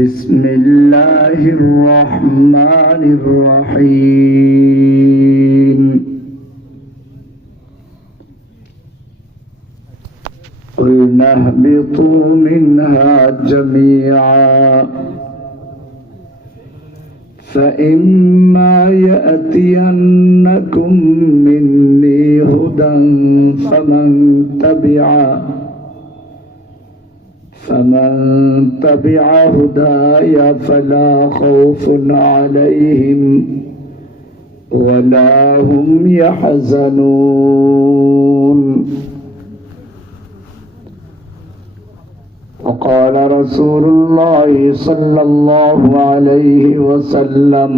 بسم الله الرحمن الرحيم قلنا اهبطوا منها جميعا فإما يأتينكم مني هدى فمن تبع هداي فلا خوف عليهم ولا هم يحزنون وقال رسول الله صلى الله عليه وسلم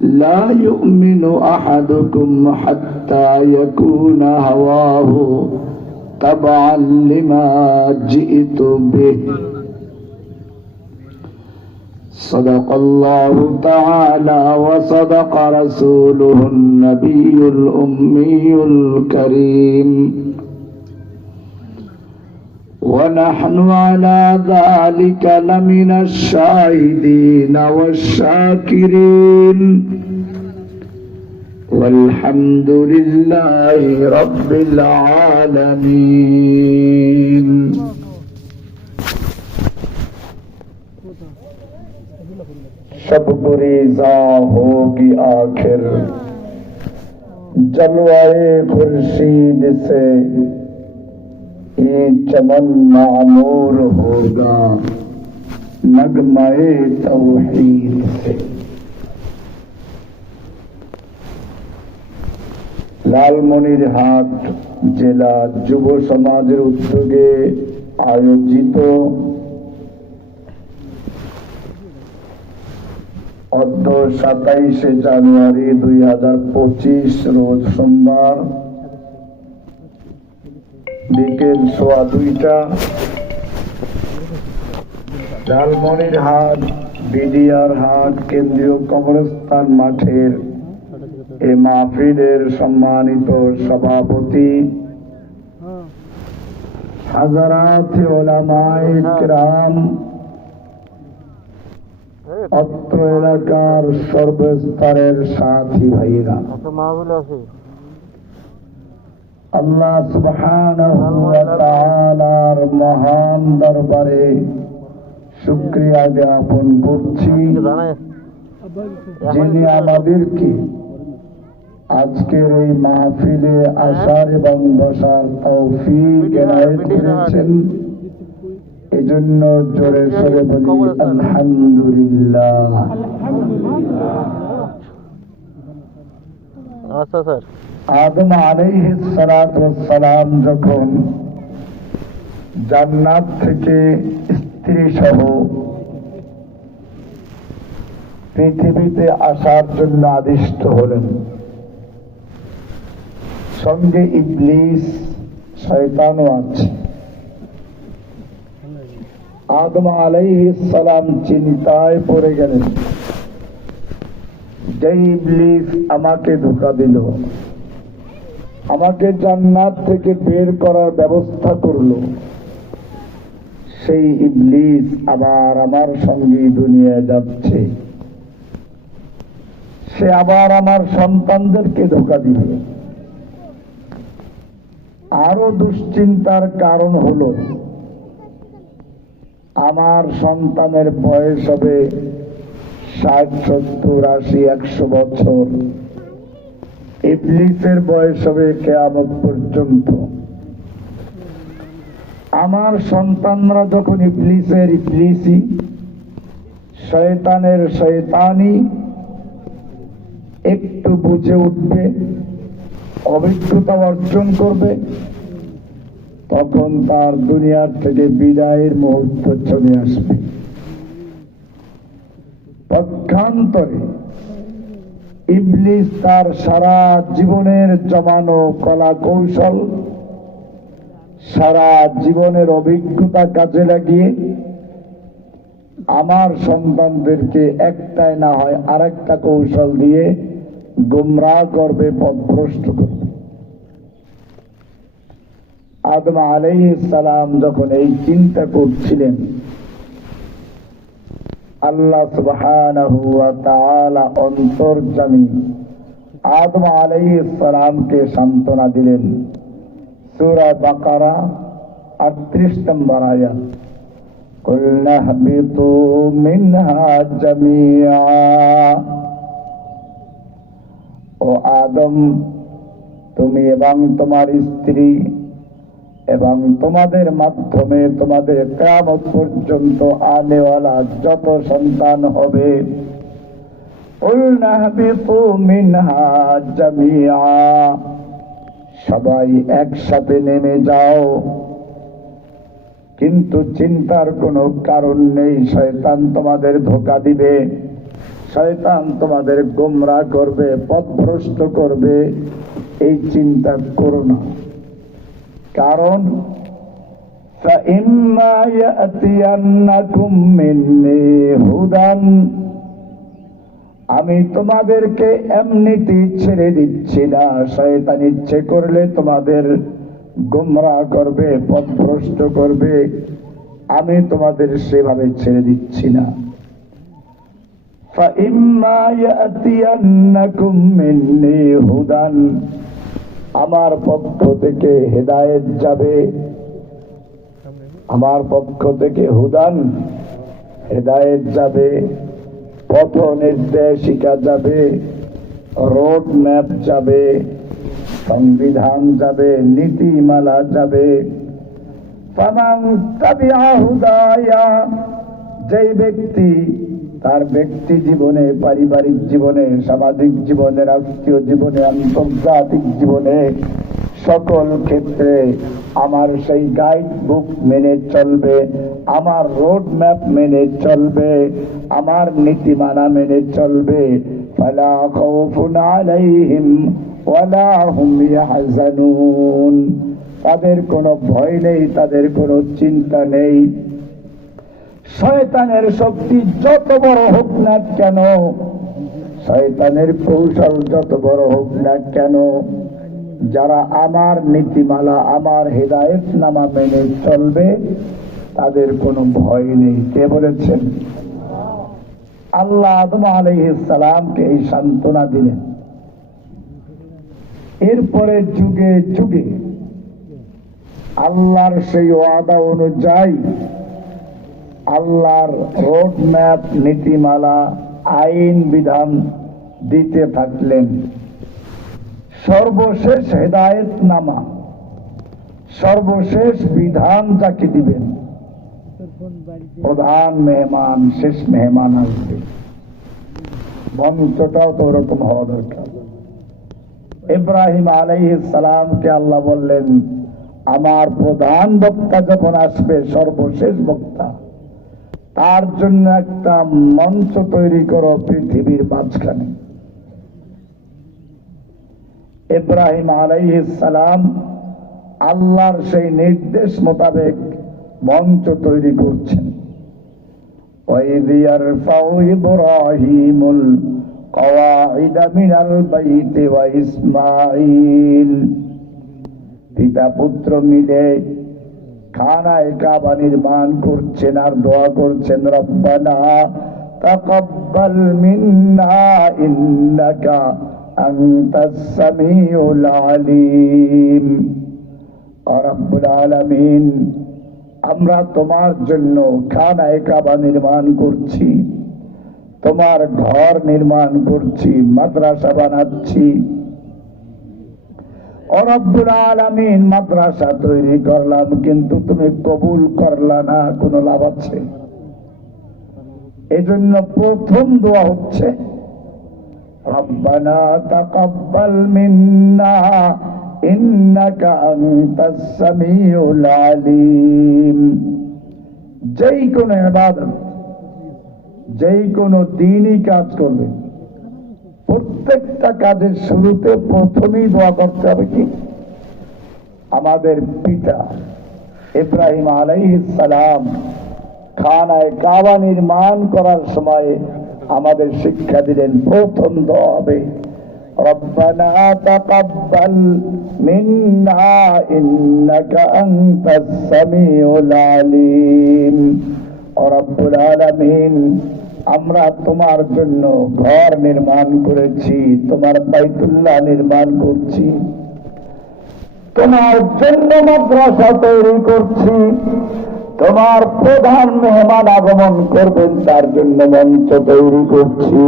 لا يؤمن أحدكم حتى يكون هواه تبعا لما جئت به صدق الله تعالى وصدق رسوله النبي الأمي الكريم ونحن على ذلك لمن الشاهدين والشاكرين والحمد لله رب العالمين शब गुरेज़ा होगी आखिर जलवाए खुर्शीद से ये चमन मामूर होगा नगमाए तौहीद से লালমনিরহাট জেলা যুব সমাজের উদ্যোগে আয়োজিত অদ্য 27শে জানুয়ারি 2025 রোজ সোমবার বিকেল 2:15 লালমনিরহাট বিডিআর হাট কেন্দ্রীয় কবরস্থান মাঠের এই মাহফিলের সম্মানিত সভাপতি হাজারাত উলামায়ে কিরাম, অত্র এলাকার সর্বস্তরের সাথী ভাইরা, আল্লাহ সুবহানাহু ওয়া তাআলার মহান দরবারে শুকরিয়া জ্ঞাপন করছি যিনি আমাদেরকে আজকের এই মাহফিলে আসার এবং বসার তৌফিক এনায়েত করেছেন। এজন্য জোরে সোরে বলি আলহামদুলিল্লাহ। আদম আলাইহিস সালাতু ওয়াস সালাম যখন জান্নাত থেকে স্ত্রী সহ পৃথিবীতে আসার জন্য আদিষ্ট হলেন, সঙ্গে ইবলিস শয়তানও আছে। আদম আলাইহিস সালাম চিন্তায় পড়ে গেলেন, যে ইবলিস আমাকে ধোঁকা দিল, আমাকে জান্নাত থেকে বের করার ব্যবস্থা করলো, সেই ইবলিস আবার আমার সঙ্গে দুনিয়ায় যাচ্ছে, সে আবার আমার সন্তানদেরকে ধোঁকা দিবে। আরো দুশ্চিন্তার কারণ হলো, আমার সন্তানের বয়স হবে 60, 70, 80, 100 বছর, ইবলিসের বয়স হবে কিয়ামত পর্যন্ত। আমার সন্তানরা যখন ইবলিসের ইবলিসি, শয়তানের শয়তানি একটু বুঝে উঠবে, অভিজ্ঞতা অর্জন করবে, তখন তার দুনিয়ার থেকে বিদায়ের মুহূর্ত চলে আসবে। পক্ষান্তরে ইবলিস তার সারা জীবনের জমানো কলা কৌশল, সারা জীবনের অভিজ্ঞতা কাজে লাগিয়ে আমার সন্তানদেরকে একটাই না হয় আরেকটা কৌশল দিয়ে গুমরাহ করবে, পথভ্রষ্ট করবে। আদম আলাইহিস সালাম যখন এই চিন্তা করছিলেন, আল্লাহ সুবহানাহু ওয়া তাআলা অন্তর্যামী আদম আলাইহিস সালামকে সান্ত্বনা দিলেন। সূরা বাকারা 38 নম্বর আয়াত, কুলনা হাবিতু মিনহা জামিআ, ও আদম, তুমি এবং তোমার স্ত্রী এবং তোমাদের মাধ্যমে তোমাদের কিয়ামত পর্যন্ত আনেওয়ালা যত সন্তান হবে, কুলনা হাবিতু মিনহা জামিআ, সবাই একসাথে নেমে যাও। কিন্তু চিন্তার কোনো কারণ নেই, শয়তান তোমাদের ধোঁকা দিবে, শয়তান তোমাদের গোমরাহ করবে, পথভ্রষ্ট করবে, এই চিন্তা করো না। কারণ فَإِمَّا يَأْتِيَنَّكُم مِّنِّي هُدًى, আমি তোমাদেরকে এমনিতে ছেড়ে দিচ্ছি না, শয়তান ইচ্ছে করলে তোমাদের গোমরাহ করবে, পথভ্রষ্ট করবে, আমি তোমাদের সেভাবে ছেড়ে দিচ্ছি না। فَإِمَّا يَأْتِيَنَّكُم مِّنِّي هُدًى, আমার পক্ষ থেকে হেদায়েত যাবে, আমার পক্ষ থেকে হুদান হেদায়েত যাবে, পথ নির্দেশিকা যাবে, রোড ম্যাপ যাবে, সংবিধান যাবে, নীতিমালা যাবে। ফামান তাবিআ হুদায়া, যেই ব্যক্তি তার ব্যক্তি জীবনে, পারিবারিক জীবনে, সামাজিক জীবনে, রাষ্ট্রীয় জীবনে, আন্তর্জাতিক জীবনে, সকল ক্ষেত্রে আমার সেই গাইড বুক মেনে চলবে, আমার রোড ম্যাপ মেনে চলবে, আমার নীতিমালা মেনে চলবে, ফালা খাউফুন আলাইহিম ওয়ালা হুম ইয়াহজানুন, তাদের কোনো ভয় নেই, তাদের কোনো চিন্তা নেই। শয়তানের শক্তি যত বড় হোক না কেন, শয়তানের কৌশল যত বড় হোক না কেন, যারা আমার নীতিমালা, আমার হেদায়েতনামা মেনে চলবে, তাদের কোনো ভয় নেই। কে বলেছেন? আল্লাহ আদম আলাইহিস সালামকে এই সান্ত্বনা দিলেন। এরপরে যুগে যুগে আল্লাহর সেই ওয়াদা অনুযায়ী আল্লাহর রোড ম্যাপ, নীতিমালা, আইন বিধান দিতে থাকলেন। সর্বশেষ হেদায়েতনামা, সর্বশেষ বিধান যাকে দিবেন, প্রধান মেহমান, শেষ মেহমান আসবে, মঞ্চটাও তো ওরকম হওয়া দরকার। ইব্রাহিম আলাইহিস সালামকে আল্লাহ বললেন, আমার প্রধান বক্তা যখন আসবে, সর্বশেষ বক্তা, তার জন্য একটা মঞ্চ তৈরি করো পৃথিবীর মাঝখানে। ইব্রাহিম আলাইহিস সালাম আল্লাহর সেই নির্দেশ মোতাবেক মঞ্চ তৈরি করছেন। وَإِذْ يَرْفَعُ إِبْرَاهِيمُ الْقَوَاعِدَ مِنَ الْبَيْتِ وَإِسْمَاعِيلُ, পিতা পুত্র মিলে খানায়ে কাবা নির্মাণ করছেন আর দোয়া করছেন, রব্বানা তাকাব্বাল মিন্না ইন্নাকা আনতাস সামিউল আলিম। রব্বুল আলামিন, আমরা তোমার জন্য খানায়ে কাবা নির্মাণ করছি, তোমার ঘর নির্মাণ করছি, মাদ্রাসা বানাচ্ছি। ও রব্বুল আলামিন, মাদ্রাসা তৈরি করলাম, কিন্তু তুমি কবুল করলা না, কোনো লাভ আছে? এজন্য প্রথম দোয়া হচ্ছে রব্বানা তাকাব্বাল মিন্না ইন্নাকা আনতাস সামিউল আলিম। যেই কোনো ইবাদত, যেই কোনো দ্বীনি কাজ করবে, প্রত্যেকটা কাজের শুরুতে প্রথমেই দোয়া করতে হবে কি? আমাদের পিতা ইব্রাহিম আলাইহিস সালাম খানায়ে কাবা নির্মাণ করার সময় আমাদের শিক্ষা দিলেন, প্রথম দোয়া হবে ربنا تقبل منا إنك أنت السميع العليم رب العالمين আমরা তোমার জন্য ঘর নির্মাণ করেছি, তোমার বাইতুল্লাহ নির্মাণ করছি, তোমার জন্য মাদ্রাসা তৈরি করছি, তোমার প্রধান মেহমান আগমন করবেন তার জন্য মঞ্চ তৈরি করছি।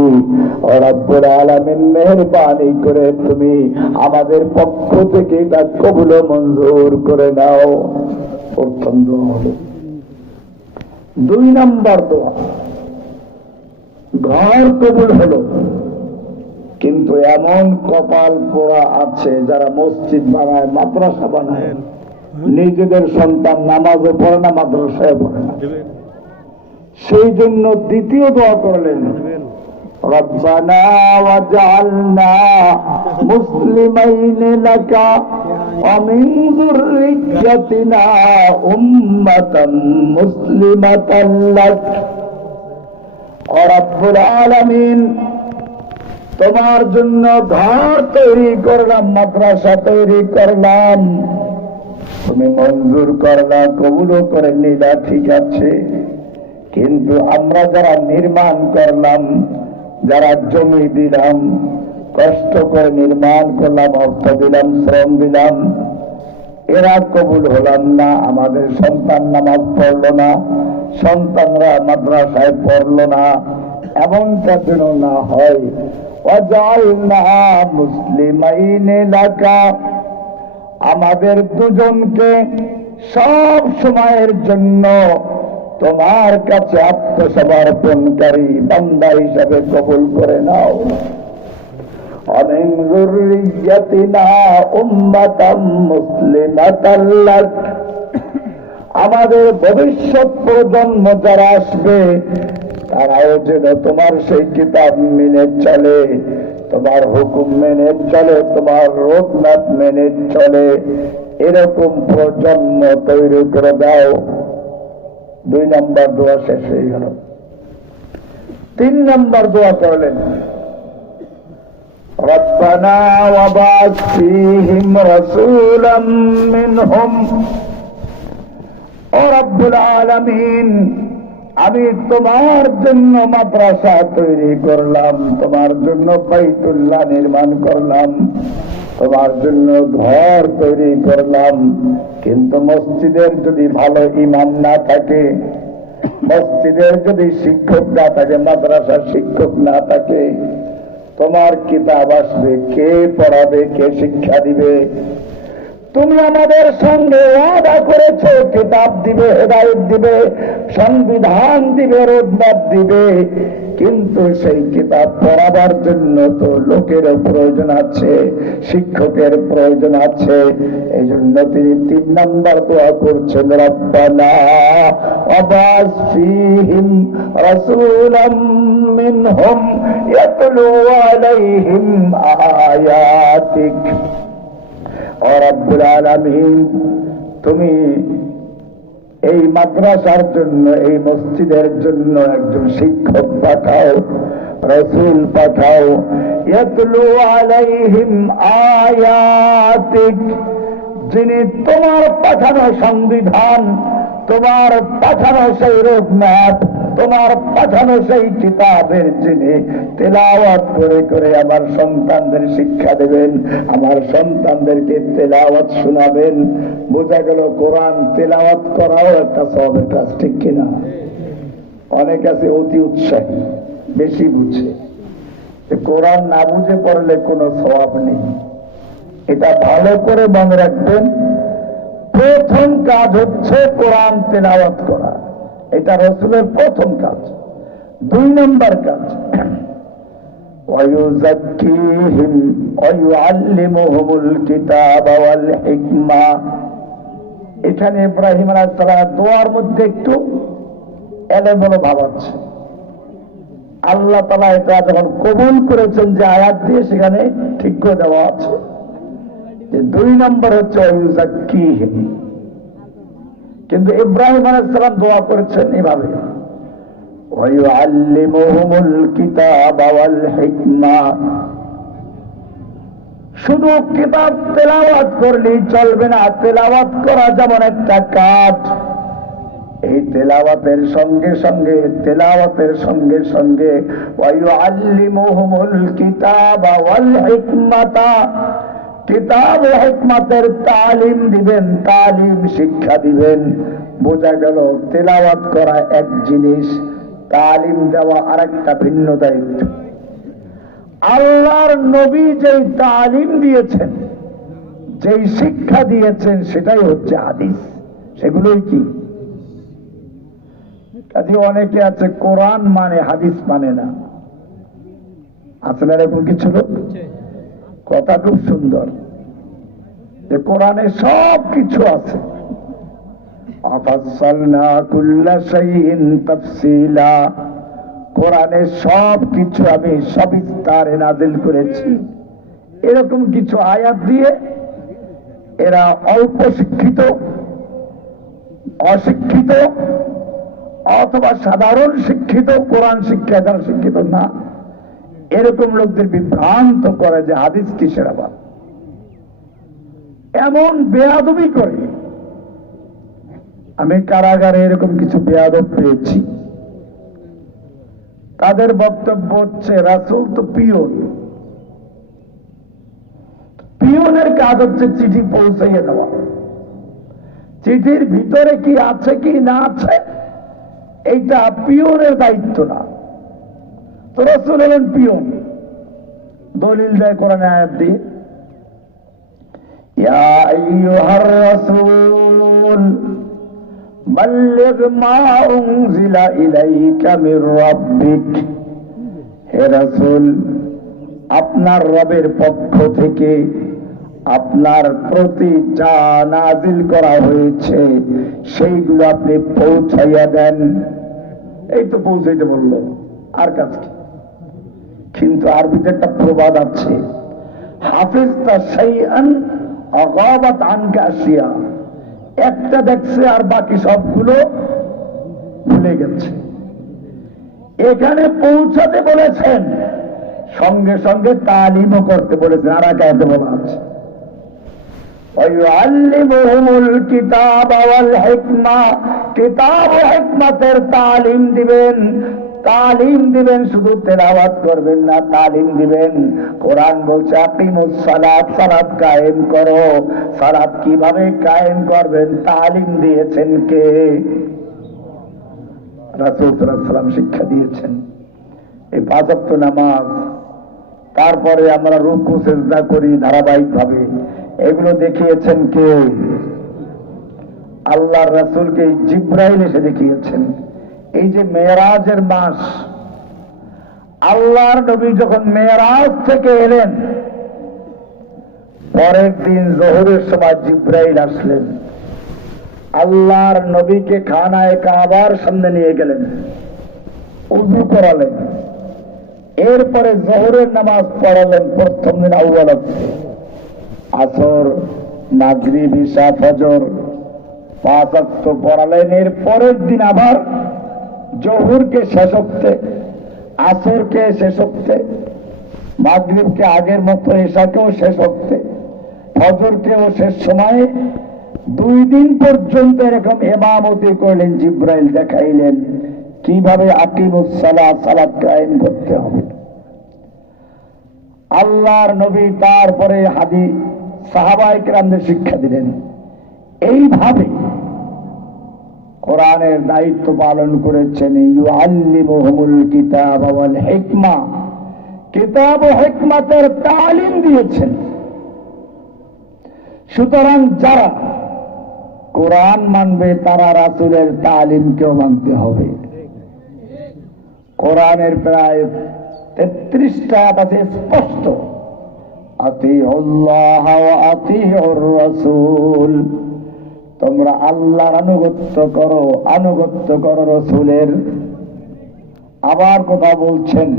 রব্বুল আলামিন মেহেরবানি করে তুমি আমাদের পক্ষ থেকে এটা কবুল মঞ্জুর করে নাও। প্রথম দোয়া হলো। 2 নম্বর দোয়া, ঘর কবুল হলো, কিন্তু এমন কপাল পোড়া আছে যারা মসজিদ বানায়, মাদ্রাসা বানায়, নিজেদের সন্তান নামাজও পড়ে না, মাদ্রাসায় পড়ে না। সেই জন্য দ্বিতীয় দোয়া করলেন, রব্বানা ওয়াজআলনা মুসলিমাইন লাকা ওয়া মিন যুররিয়্যাতিনা উম্মাতান মুসলিমাতান লাক। ও রব্বুল আলামিন, তোমার জন্য ঘর তৈরি করলাম, মাদ্রাসা তৈরি করলাম, তুমি মঞ্জুর করলা, কবুলও করে নিলা, ঠিক আছে, কিন্তু আমরা যারা নির্মাণ করলাম, যারা জমি দিলাম, কষ্ট করে নির্মাণ করলাম, অর্থ দিলাম, শ্রম দিলাম, এরা কবুল হলাম না, আমাদের সন্তান নামাজ পড়লো না, সন্তানরা মাদ্রাসায় পড়লো না, এমনটা যেন না হয়। ওয়াজআলনা মুসলিমাইন লাকা, আমাদের দুজনকে সব সময়ের জন্য তোমার কাছে আত্মসমর্পণকারী বান্দা হিসাবে কবুল করে নাও। ওয়া মিন যুররিয়্যাতিনা উম্মাতাম মুসলিমাতাল লাক, আমাদের ভবিষ্যৎ প্রজন্ম যারা আসবে তারাও যেন তোমার সেই কিতাব মেনে চলে, তোমার হুকুম মেনে চলে, তোমার রোডম্যাপ মেনে চলে, এরকম প্রজন্ম তৈরি করে দাও। 2 নম্বর দোয়া শেষ হয়ে গেল। 3 নম্বর দোয়া করলেন, রব্বানা ওয়াবা'থ ফীহিম রাসূলাম মিনহুম। ও রব্বুল আলামিন, আমি তোমার জন্য মাদ্রাসা তৈরি করলাম, তোমার জন্য বাইতুল্লাহ নির্মাণ করলাম, তোমার জন্য ঘর তৈরি করলাম, কিন্তু মসজিদের যদি ভালো ইমাম না থাকে, মসজিদের যদি শিক্ষক না থাকে, মাদ্রাসার শিক্ষক না থাকে, তোমার কিতাব আসবে, কে পড়াবে, কে শিক্ষা দিবে? তুমি আমাদের সঙ্গে ওয়াদা করেছো কিতাব দিবে, হেদায়েত দিবে, সংবিধান দিবে, রোডম্যাপ দিবে, কিন্তু সেই কিতাব পড়াবার জন্য তো লোকের প্রয়োজন আছে, শিক্ষকের প্রয়োজন আছে। এই জন্য তিনি 3 নম্বর দোয়া করছেন, রব্বানা ওয়াবা'থ ফীহিম রাসূলাম মিনহুম ইয়াতলু আলাইহিম আয়াতিক। ও রব্বুল আলামিন, তুমি এই মাদ্রাসার জন্য, এই মসজিদের জন্য একজন শিক্ষক পাঠাও, রাসূল পাঠাও, ইয়াতলু আলাইহিম আয়াতিক, যিনি তোমার পাঠানো সংবিধান, তোমার পাঠানো সেই রোডম্যাপ, তোমার পাঠানো সেই কিতাবের যিনি তেলাওয়াত করে করে আমার সন্তানদের শিক্ষা দেবেন, আমার সন্তানদেরকে তেলাওয়াত শোনাবেন। বোঝা গেল কোরআন তেলাওয়াত করাও একটা সওয়াবের কাজ, ঠিক কিনা? অনেক আছে অতি উৎসাহী, বেশি বুঝে, কোরআন না বুঝে পড়লে কোনো সওয়াব নেই। এটা ভালো করে মনে রাখবেন, প্রথম কাজ হচ্ছে কোরআন তেলাওয়াত করা, এটা রাসূলের প্রথম কাজ। 2 নম্বর কাজ, ওয়ায়ুযাক্কিহিম ওয়া ইউআল্লিমুহুমুল কিতাবা ওয়াল হিকমা। এখানে ইব্রাহিম আলাইহিস সালাম দোয়ার মধ্যে একটু এলোমেলো ভাব আছে। আল্লাহ তাআলা এটা যখন কবুল করেছেন, যে আয়াত দিয়ে সেখানে ঠিক করে দেওয়া আছে যে 2 নম্বর হচ্ছে ওয়ায়ুযাক্কিহিম, কিন্তু ইব্রাহিম আলাইহিস সালাম দোয়া করেছেন এভাবে, ওয়ায়ুআল্লিমুহুমুল কিতাবা ওয়াল হিকমা। শুধু কিতাব তেলাওয়াত করলেই চলবে না, তেলাওয়াত করা যেমন একটা কাজ, এই তেলাওয়াতের সঙ্গে সঙ্গে ওয়ায়ুআল্লিমুহুমুল কিতাবা ওয়াল হিকমাতা, কিতাব ও হিকমতের তালিম দিবেন, তালিম শিক্ষা দিবেন। বোঝা গেল তেলাওয়াত করা এক জিনিস, তালিম দেওয়া আরেকটা ভিন্ন দায়িত্ব। আল্লাহর নবী যেই তালিম দিয়েছেন, যেই শিক্ষা দিয়েছেন, সেটাই হচ্ছে হাদিস। সেগুলোই কি? কাজে অনেকে আছে কোরআন মানে হাদিস মানে না, আপনার এরকম কিছু লোক। কথা খুব সুন্দর যে কোরআনে সব কিছু আছে, আফাসসালনা কুল্লা শাইইন তাফসীলা, কোরআনে সব কিছু আমি সবিস্তারে নাযিল করেছি। এরকম কিছু আয়াত দিয়ে এরা অল্প শিক্ষিত, অশিক্ষিত অথবা সাধারণ শিক্ষিত, কোরআন শিক্ষা যারা শিক্ষিত না, এরকম লোকদের বিভ্রান্ত করে যে হাদিস কিসের আবার, এমন বেয়াদবি করে। আমি কারাগারে এরকম কিছু বেয়াদব পেয়েছি। তাদের বক্তব্য হচ্ছে রাসূল তো পিয়ন, পিয়নের কাজ হচ্ছে চিঠি পৌঁছাইয়ে দেওয়া, চিঠির ভিতরে কি আছে কি না আছে এইটা পিয়নের দায়িত্ব না। তো রাসূল হলেন পিয়ন, দলিল দেয় কোরআনে আয়াত দিয়ে, ইয়া আইয়ুহার রাসূল বাল্লিগ মা উনজিলা ইলাইকা মির রাব্বিক, হে রাসূল আপনার রবের পক্ষ থেকে আপনার প্রতি যা নাজিল করা হয়েছে সেইগুলো আপনি পৌঁছাইয়া দেন। এই তো পৌঁছাইতে বললো, আর কাজ কি? কিন্তু আরবিতে একটা প্রবাদ আছে, হাফিজতা শাইআন আগাবাত আনকা আশিয়া, একটা দেখছে আর বাকি সবগুলো ভুলে গেছে। এখানে পৌঁছাতে বলেছেন, সঙ্গে সঙ্গে তালিমও করতে বলেছেন। আর আয়াতে বলা আছে ওয়ায়ুআল্লিমুহুমুল কিতাবা ওয়াল হিকমা, কিতাব ও হিকমতের তালিম দিবেন। তালিম দিবেন, শুধু তেলাওয়াত করবেন না, তালিম দিবেন। কোরআন বলছে আকিমুস সালাত, সালাত কায়েম করো। সালাত কিভাবে কায়েম করবেন তালিম দিয়েছেন কে? রাসূল সাল্লাল্লাহু আলাইহি ওয়াসাল্লাম শিক্ষা দিয়েছেন। এই পাঁচ ওয়াক্ত নামাজ, তারপরে আমরা রুকু সিজদা করি ধারাবাহিকভাবে, এগুলো দেখিয়েছেন কে? আল্লাহর রাসূলকে জিবরাইল এসে দেখিয়েছেন। এই যে মেরাজের মাস, আল্লাহর নবী যখন মেরাজ থেকে এলেন, পরের দিন যোহরের সময় জিবরাইল আসলেন, আল্লাহর নবীকে খানায়ে কাবার সামনে নিয়ে গেলেন, উযু করালেন, এরপরে যোহরের নামাজ পড়ালেন। প্রথম দিন আউয়াল, আসর, মাগরিব, ইশা, ফজর 5 ওয়াক্ত পড়ালেন। এর পরের দিন আবার যোহরকে শেষ ওক্তে, আসরকে শেষ ওক্তে, মাগরিবকে আগের মতো, ইশাকেও শেষ ওক্তে, ফজরকেও শেষ সময়ে। 2 দিন পর্যন্ত এরকম ইমামতি করলেন। জিবরাইল দেখাইলেন কিভাবে আকিমুস সালাত, সালাত কায়েম করতে হবে। আল্লাহর নবী তারপরে হাদিস সাহাবায়ে কেরামদের শিক্ষা দিলেন। এইভাবে কোরআনের দায়িত্ব পালন করেছেন। ইউআল্লিমুহুমুল কিতাবা ওয়াল হিকমা, কিতাব ও হিকমতের তালিম দিয়েছেন। সুতরাং যারা কোরআন মানবে তারা রাসূলের তালিমকেও মানতে হবে। কোরআনের প্রায় 33টা আয়াত আছে স্পষ্ট, আতিউল্লাহ ওয়া আতিউর রাসূল, তোমরা আল্লাহর আনুগত্য করো, আনুগত্য করো রাসূলের। আবার কথা বলছেন,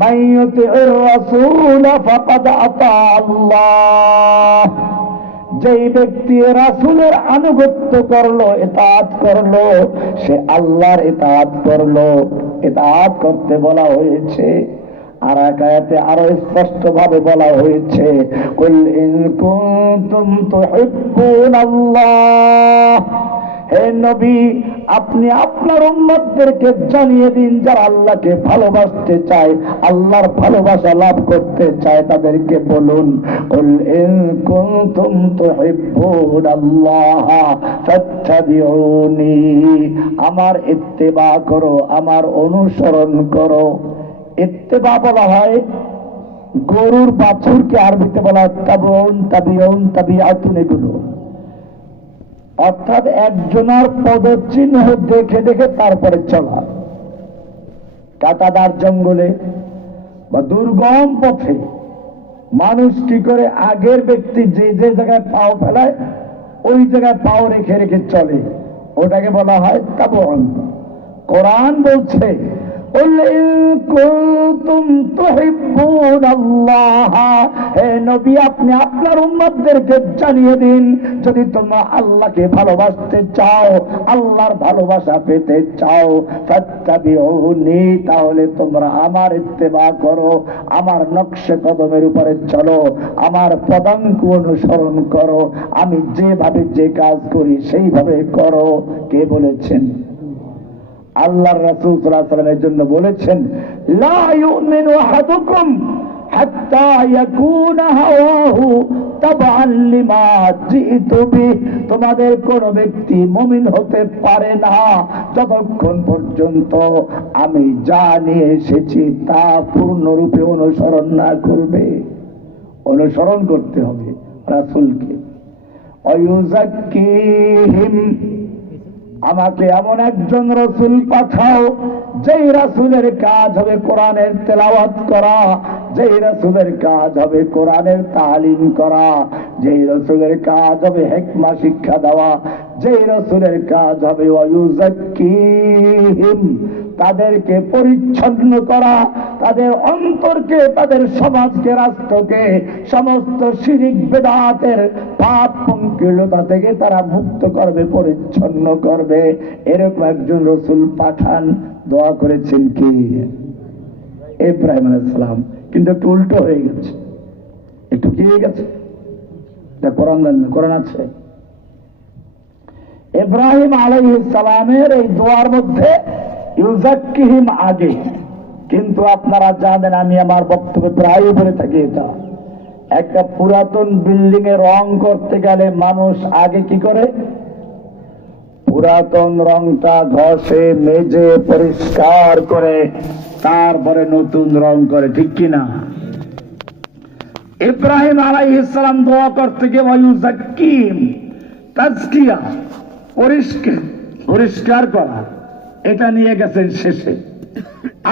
মাইয়ুতিউর রাসূল ফাকাদ আতা আল্লাহ, যেই ব্যক্তি রাসূলের আনুগত্য করলো, ইতাআত করলো, সে আল্লাহর ইতাআত করলো। ইতাআত করতে বলা হয়েছে, আর এক আয়াতে আরো স্পষ্ট ভাবে বলা হয়েছে, কুল ইন কুনতুম তুহিব্বুনাল্লাহ, হে নবী আপনি আপনার উম্মতদেরকে জানিয়ে দিন, যারা আল্লাহকে ভালোবাসতে চায়, আল্লাহর ভালোবাসা লাভ করতে চায়, তাদেরকে বলুন, কুল ইন কুনতুম তুহিব্বুনাল্লাহ ফাত্তাবিউনি, আমার ইত্তেবা করো, আমার অনুসরণ করো। ইত্তেবা বলা হয় গরুর বাছুরকে আরবিতে বলা হয় তাবউন, তাবিউন, তাবিআতুন, এগুলো অর্থাৎ একজনের পদচিহ্ন দেখে দেখে তারপরে চলা। কাঁটাদার জঙ্গলে বা দুর্গম পথে মানুষ কি করে আগের ব্যক্তি যে যে জায়গায় পাও ফেলায় ওই জায়গায় পাও রেখে রেখে চলে, ওটাকে বলা হয় তাবউন। কোরআন বলছে, হে নবী আপনি আপনার উম্মতদেরকে জানিয়ে দিন, যদি তোমরা আল্লাহকে ভালোবাসতে চাও, আল্লাহর ভালোবাসা পেতে চাও, ফাত্তাবিউনি, তাহলে তোমরা আমার ইত্তেবা করো, আমার নকশে কদমের উপরে চলো, আমার পদাঙ্ক অনুসরণ করো, আমি যেভাবে যে কাজ করি সেইভাবে করো। কে বলেছেন? আল্লাহর রাসূল সাল্লাল্লাহু আলাইহি ওয়াসাল্লামের জন্য বলেছেন, লা ইউমিনু আহাদুকুম হাত্তা ইয়াকুনা হাওয়াহু তাবআন লিমা জিতু বিহি, তোমাদের কোন ব্যক্তি মুমিন হতে পারে না যতক্ষণ পর্যন্ত আমি যা নিয়ে এসেছি তা পূর্ণরূপে অনুসরণ না করবে। অনুসরণ করতে হবে রাসূলকে। ওয়ায়ুযাক্কিহিম, আমাকে এমন একজন রসুল পাঠাও যেই রাসূলের কাজ হবে কোরআনের তেলাওয়াত করা, যেই রাসূলের কাজ হবে কোরআনের তালিম করা, যেই রাসূলের কাজ হবে হিকমা শিক্ষা দেওয়া, যেই রাসূলের কাজ হবে ওয়ায়ুযাক্কিহিম, তাদেরকে পরিচ্ছন্ন করা, তাদের অন্তরকে, তাদের সমাজকে, রাষ্ট্রকে সমস্ত শিরিক বেদাতের পাপ পঙ্কিলতা থেকে তারা মুক্ত করবে, পরিচ্ছন্ন করবে। এরকম একজন রসুল পাঠান। দোয়া করেছেন কি? ইব্রাহিম আলাইহিস সালাম। কিন্তু একটু উল্টো হয়ে গেছে, একটু কি হয়ে গেছে? কোরআন আছে ইব্রাহিম আলাইহিস সালামের এই দোয়ার মধ্যে ইউযাক্কিহিম আগে, কিন্তু আপনারা জানেন আমি আমার বক্তব্যে প্রায় বলে থাকি, এটা একটা পুরাতন বিল্ডিং এ রং করতে গেলে মানুষ আগে কি করে? পুরাতন রংটা ঘষে মেজে পরিষ্কার করে তারপরে নতুন রং করে, ঠিক কিনা? ইব্রাহিম আলাইহিস সালাম দোয়া করতে গিয়ে ওয়ায়ুযাক্কিহিম, তাজকিয়া, পরিষ্কার করা, এটা নিয়ে গেছেন শেষে।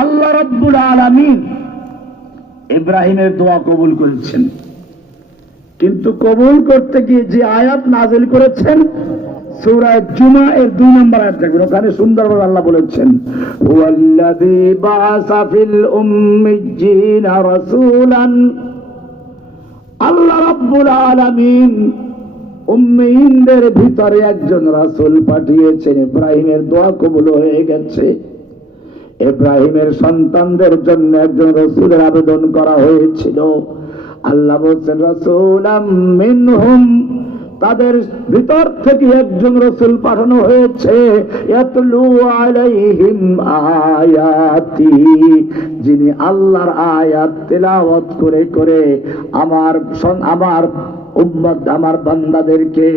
আল্লাহ রাব্বুল আলামিন ইব্রাহিমের দোয়া কবুল করেছেন, কিন্তু কবুল করতে গিয়ে যে আয়াত নাযিল করেছেন সূরা জুমা এর 2 নম্বর আয়াত দেখবেন, ওখানে সুন্দরভাবে আল্লাহ বলেছেন, হুয়াল্লাযী বাআসা ফিল উম্মিয়্যিনা রাসূলান, আল্লাহ রাব্বুল আলামিন উম্মিয়িনদের ভিতরে একজন রাসূল পাঠিয়েছেন। ইব্রাহিমের দোয়া কবুল হয়ে গেছে। ইব্রাহিমের সন্তানদের জন্য একজন রাসূলের আবেদন করা হয়েছিল। আল্লাহ বলেন রাসূলাম মিনহুম, তাদের ভিতর থেকে একজন রাসূল পাঠানো হয়েছে, ইয়াতলু আলাইহিম আয়াতি, যিনি আল্লাহর আয়াত তেলাওয়াত করে করে আমার উম্মত, আমার বান্দাদেরকে,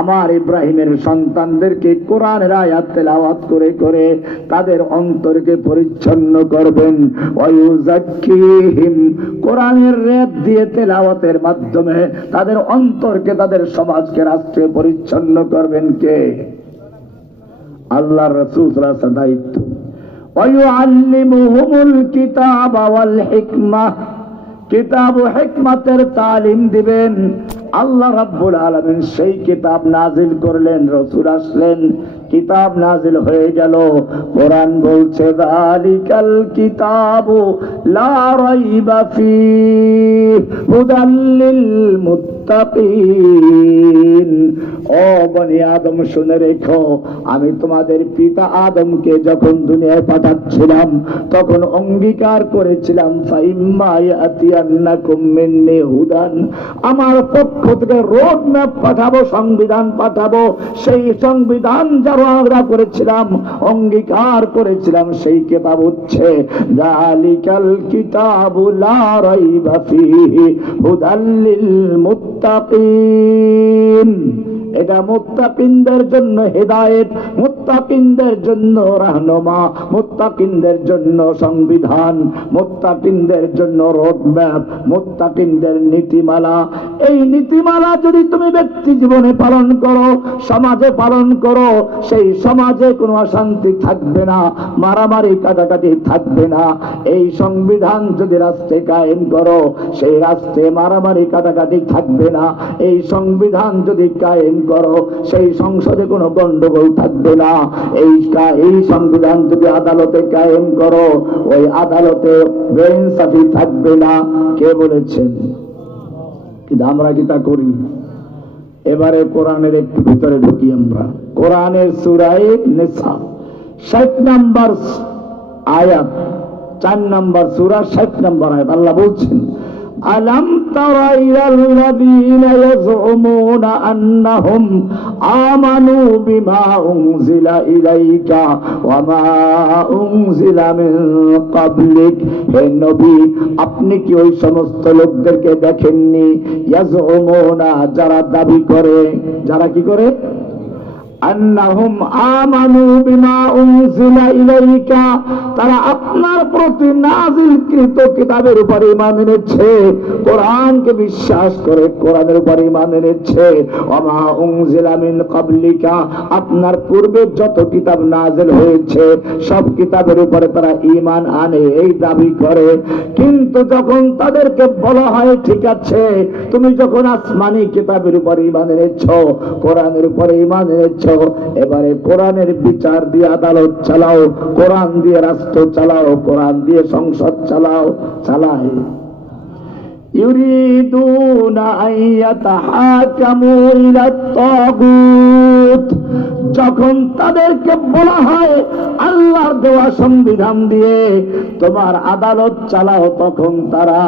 আমার ইব্রাহিমের সন্তানদেরকে কোরআনের আয়াত তেলাওয়াত করে করে তাদের অন্তরকে পরিচ্ছন্ন করবেন। ওয়ায়ুযাক্কিহিম, কোরআনের রেদ দিয়ে তেলাওয়াতের মাধ্যমে তাদের অন্তরকে, তাদের সমাজকে, রাষ্ট্রকে পরিচ্ছন্ন করবেন কে? আল্লাহর রাসূল সাল্লাল্লাহু আলাইহি ওয়াসাল্লাম দায়িত্ব। ওয়ায়ুআল্লিমুহুমুল কিতাবা ওয়াল হিকমাহ, কিতাব ও হিকমতের তালিম দিবেন। আল্লাহ রাব্বুল আলামিন সেই কিতাব নাজিল করলেন, রাসূল আসলেন, কিতাব নাজিল হয়ে গেল। কোরআন বলছে যালিকাল কিতাবু লা রাইবা ফীহি হুদাল লিল মুত্তাকিন। ও বনি আদম শুনে রেখো, আমি তোমাদের পিতা আদমকে যখন দুনিয়ায় পাঠাচ্ছিলাম তখন অঙ্গীকার করেছিলাম ফাইম্মা ইয়াতিয়ান্নাকুম মিন্নি হুদান, আমার পক্ষ থেকে রোড ম্যাপ পাঠাবো, সংবিধান পাঠাবো। সেই সংবিধান যারা আমরা করেছিলাম, অঙ্গীকার করেছিলাম, সেই কিতাব হচ্ছে যালিকাল কিতাবু লা রাইবা ফীহি হুদাল লিল মুত্তাকিন। এটা মুত্তাকিনদের জন্য হেদায়েত, মুত্তাকিনদের জন্য রাহনুমা, মুত্তাকিনদের জন্য সংবিধান, মুত্তাকিনদের জন্য রোডম্যাপ, মুত্তাকিনদের নীতিমালা। এই নীতিমালা যদি তুমি ব্যক্তি জীবনে পালন করো, সমাজে পালন করো, সেই সমাজে কোনো অশান্তি থাকবে না, মারামারি কাটাকাটি থাকবে না। এই সংবিধান যদি রাষ্ট্রে কায়েম করো, সেই রাষ্ট্রে মারামারি কাটাকাটি থাকবে না। এই সংবিধান যদি কায়েম করো, সেই সংসদে কোনো গন্ডগোল থাকবে না। এই সংবিধান যদি আদালতে কায়েম করো, ওই আদালতে বেইনসাফি থাকবে না। কে বলেছেন? কিন্তু আমরা কি তা করি? এবারে কোরআনের একটু ভিতরে ঢুকি আমরা। কোরআনের সূরা নিসা 60 নম্বর আয়াত, 4 নম্বর সূরা 60 নম্বর আয়াত, আল্লাহ বলছেন আলাম তারা ইলাল্লাযীনা ইয়াযউমুনা আন্নাহুম আমানু বিমা উনজিলা ইলাইকা ওয়া মা উনজিলা মিন ক্বাবলিক। হে নবী, আপনি কি ওই সমস্ত লোকদেরকে দেখেননি? ইয়াযউমুনা, যারা দাবি করে, যারা কি করে? আন্নাহুম আমানু বিমা উনজিলা ইলাইকা, তারা আপনার প্রতি নাযিলকৃত কিতাবের উপর ঈমান এনেছে, কোরআনকে বিশ্বাস করে কোরআনের উপর ঈমান এনেছে। ওয়া মা উনজিলা মিন ক্বাবলিকা, আপনার পূর্বে যত কিতাব নাযিল হয়েছে সব কিতাবের উপরে তারা ঈমান আনে, এই দাবি করে। কিন্তু যখন তাদেরকে বলা হয় ঠিক আছে, তুমি যখন আসমানি কিতাবের উপর ঈমান এনেছো, কোরআনের উপর ঈমান এনেছো, এবারে কোরআনের বিচার দিয়ে আদালত চালাও, কোরআন দিয়ে রাষ্ট্র চালাও, কোরআন দিয়ে সংসদ চালাও, চালায়। ইউরিদুনা আইয়াতাহাকামু ইলাত তাগুত, যখন তাদেরকে বলা হয় আল্লাহর দেওয়া সংবিধান দিয়ে তোমার আদালত চালাও, তখন তারা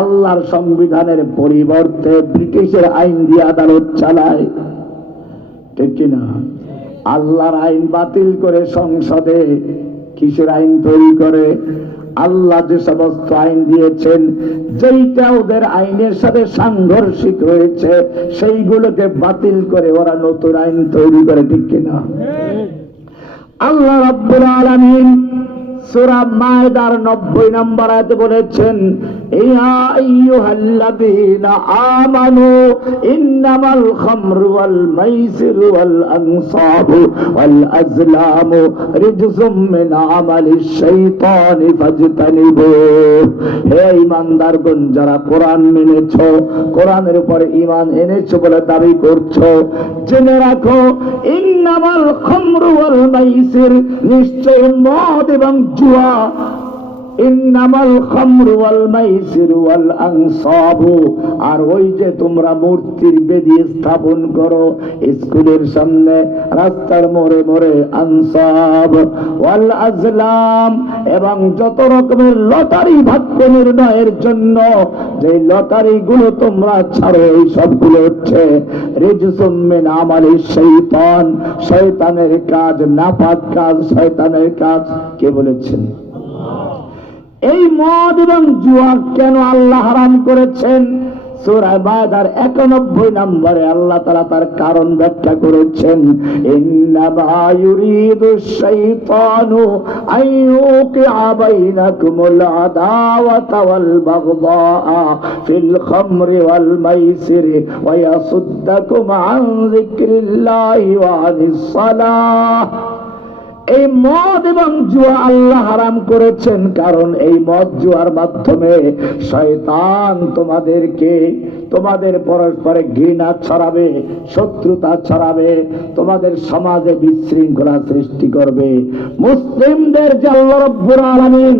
আল্লাহর সংবিধানের পরিবর্তে ব্রিটিশের আইন দিয়ে আদালত চালায়। ঠিক কিনা? আল্লাহর আইন বাতিল করে সংসদে কিসের আইন তৈরি করে? আল্লাহ যে সমস্ত আইন দিয়েছেন, যেইটা ওদের আইনের সাথে সাংঘর্ষিক হয়েছে, সেইগুলোকে বাতিল করে ওরা নতুন আইন তৈরি করে। ঠিক কিনা? আল্লাহ রাব্বুল আলামিন সূরা মায়েদার 90 নম্বর আয়াতে বলেছেন ইয়া আইয়ুহাল্লাযীনা আমানু ইন্নামাল খামরু ওয়াল মাইসিরু ওয়াল আনসাবু ওয়াল আজলামু রিজসুম মিন আমালিশ শাইতানি ফাজতানিবু। হে ঈমানদারগণ, যারা কোরআন মেনেছো, কোরআনের উপর ঈমান এনেছো বলে দাবি করছো, জেনে রাখো ইন্নামাল খামরু ওয়াল মাইসির, নিশ্চয় মদ এবং জুয়া, ইন্নামাল খামরু ওয়াল মাইসিরু ওয়াল আনসাবু, আর ওই যে তোমরা মূর্তির বেদি স্থাপন করো স্কুলের সামনে, রাস্তার মোড়ে মোড়ে, আনসাব ওয়াল আজলাম, এবং যত রকমের লটারি ভাগ্য নির্ণয়ের জন্য যে লটারি গুলো তোমরা ছাড়ো, এই সবগুলো হচ্ছে রিজসুম মিন আমালিশ শাইতান, শয়তানের কাজ, নাপাক কাজ, শয়তানের কাজ। কে বলেছেন? এই মদ এবং জুয়া কেন আল্লাহ হারাম করেছেন? সূরা মায়েদার 91 নম্বরে আল্লাহ তাআলা তার কারণ ব্যাখ্যা করেছেন ইন্নামা ইউরিদুশ শাইতানু আইয়ুকিআ বাইনাকুমুল আদাওয়াতা ওয়াল বাগদাআ ফিল খামরি ওয়াল মাইসিরি ওয়া ইয়াসুদ্দাকুম আন যিকরিল্লাহি ওয়া আনিস সালাহ। এই মদ এবং জুয়া আল্লাহ হারাম করেছেন, কারণ এই মদ জুয়ার মাধ্যমে শয়তান তোমাদের পরস্পরে ঘৃণা ছড়াবে, শত্রুতা ছড়াবে, তোমাদের সমাজে বিশৃঙ্খলা সৃষ্টি করবে। মুসলিমদের যে আল্লাহ রাব্বুল আলামিন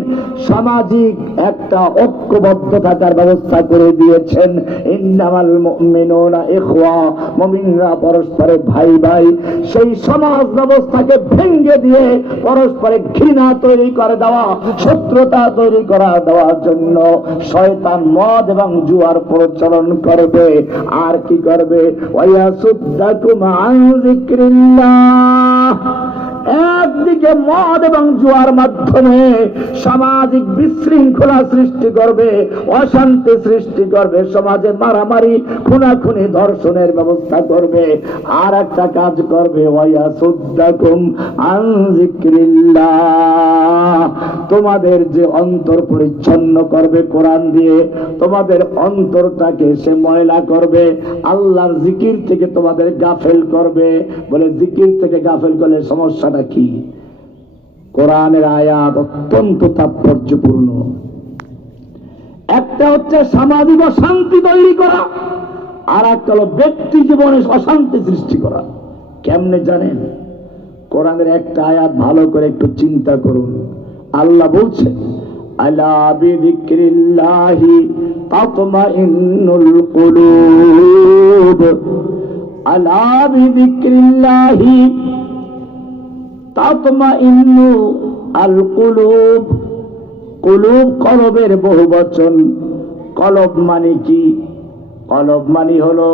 সামাজিক একটা ঐক্যবদ্ধ থাকার ব্যবস্থা করে দিয়েছেন, ইন্নামাল মুমিনুনা ইখওয়া, মুমিনরা পরস্পরে ভাই ভাই, সেই সমাজ ব্যবস্থাকে ভেঙে দিয়ে পরস্পরে ঘৃণা তৈরি করে দেওয়া, শত্রুতা তৈরি করা দেওয়ার জন্য শয়তান মদ এবং জুয়ার প্রচলন করবে। আর কি করবে? ওয়ায়াসুদ্দাকুম আন যিকরিল্লাহ। একদিকে মদ এবং জুয়ার মাধ্যমে সামাজিক বিশৃঙ্খলা সৃষ্টি করবে, অশান্তি সৃষ্টি করবে, সমাজে মারামারি, খুনাখুনি, ধর্ষণের ব্যবস্থা করবে। আর একটা কাজ করবে, ওয়ায়াসুদ্দাকুম আন যিকরিল্লাহ। তোমাদের যে অন্তর পরিচ্ছন্ন করবে কোরআন দিয়ে, তোমাদের অন্তরটাকে সে ময়লা করবে, আল্লাহর জিকির থেকে তোমাদের গাফেল করবে। বলে জিকির থেকে গাফেল করলে সমস্যাটা কি? কোরআনের আয়াত অত্যন্ত তাৎপর্যপূর্ণ। একটা হচ্ছে সামাজিক অশান্তি তৈরি করা, আর একটা হলো ব্যক্তি জীবনে অশান্তি সৃষ্টি করা। কেমনে জানেন? কোরআনের একটা আয়াত ভালো করে একটু চিন্তা করুন। আল্লাহ বলছেন, আলা বিযিকরিল্লাহি তাতমাইন্নুল কুলুব। আলা বিযিকরিল্লাহি তাতমাইন্নু আল কুলুব। কুলুব কলবের বহুবচন। কলব মানে কি? কলব মানে হলো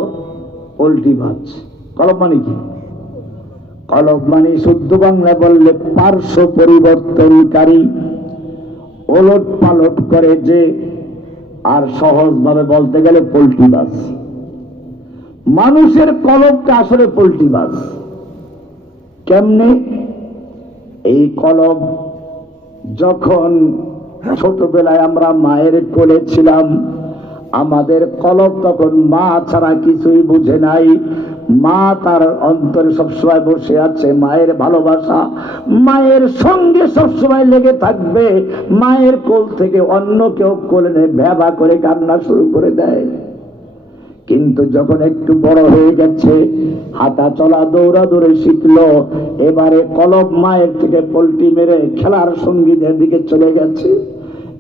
পোল্ট্রি মাছ। কলব মানে কি? কলব মানে শুদ্ধ বাংলা বললে পার্শ্ব পরিবর্তনকারী, ওলট পালট করে যে। আর সহজ ভাবে বলতে গেলে পোল্ট্রি মাছ। মানুষের কলবটা আসলে পোল্ট্রি মাছ। কেমনে? এই কলব যখন ছোটবেলায় আমরা মায়ের কোলে ছিলাম, আমাদের কলব তখন মা ছাড়া কিছুই বুঝে নাই। মা তার অন্তরে সবসময় বসে আছে মায়ের ভালোবাসা, মায়ের সঙ্গে সবসময় লেগে থাকবে। মায়ের কোল থেকে অন্য কেউ কোলে নিয়ে ভ্যাবা করে কান্না শুরু করে দেয়। কিন্তু যখন একটু বড় হয়ে গেছে, হাঁটা চলা দৌড়াদৌড়ি শিখলো, এবারে কলব মায়ের থেকে পল্টি মেরে খেলার সঙ্গীদের দিকে চলে গেছে।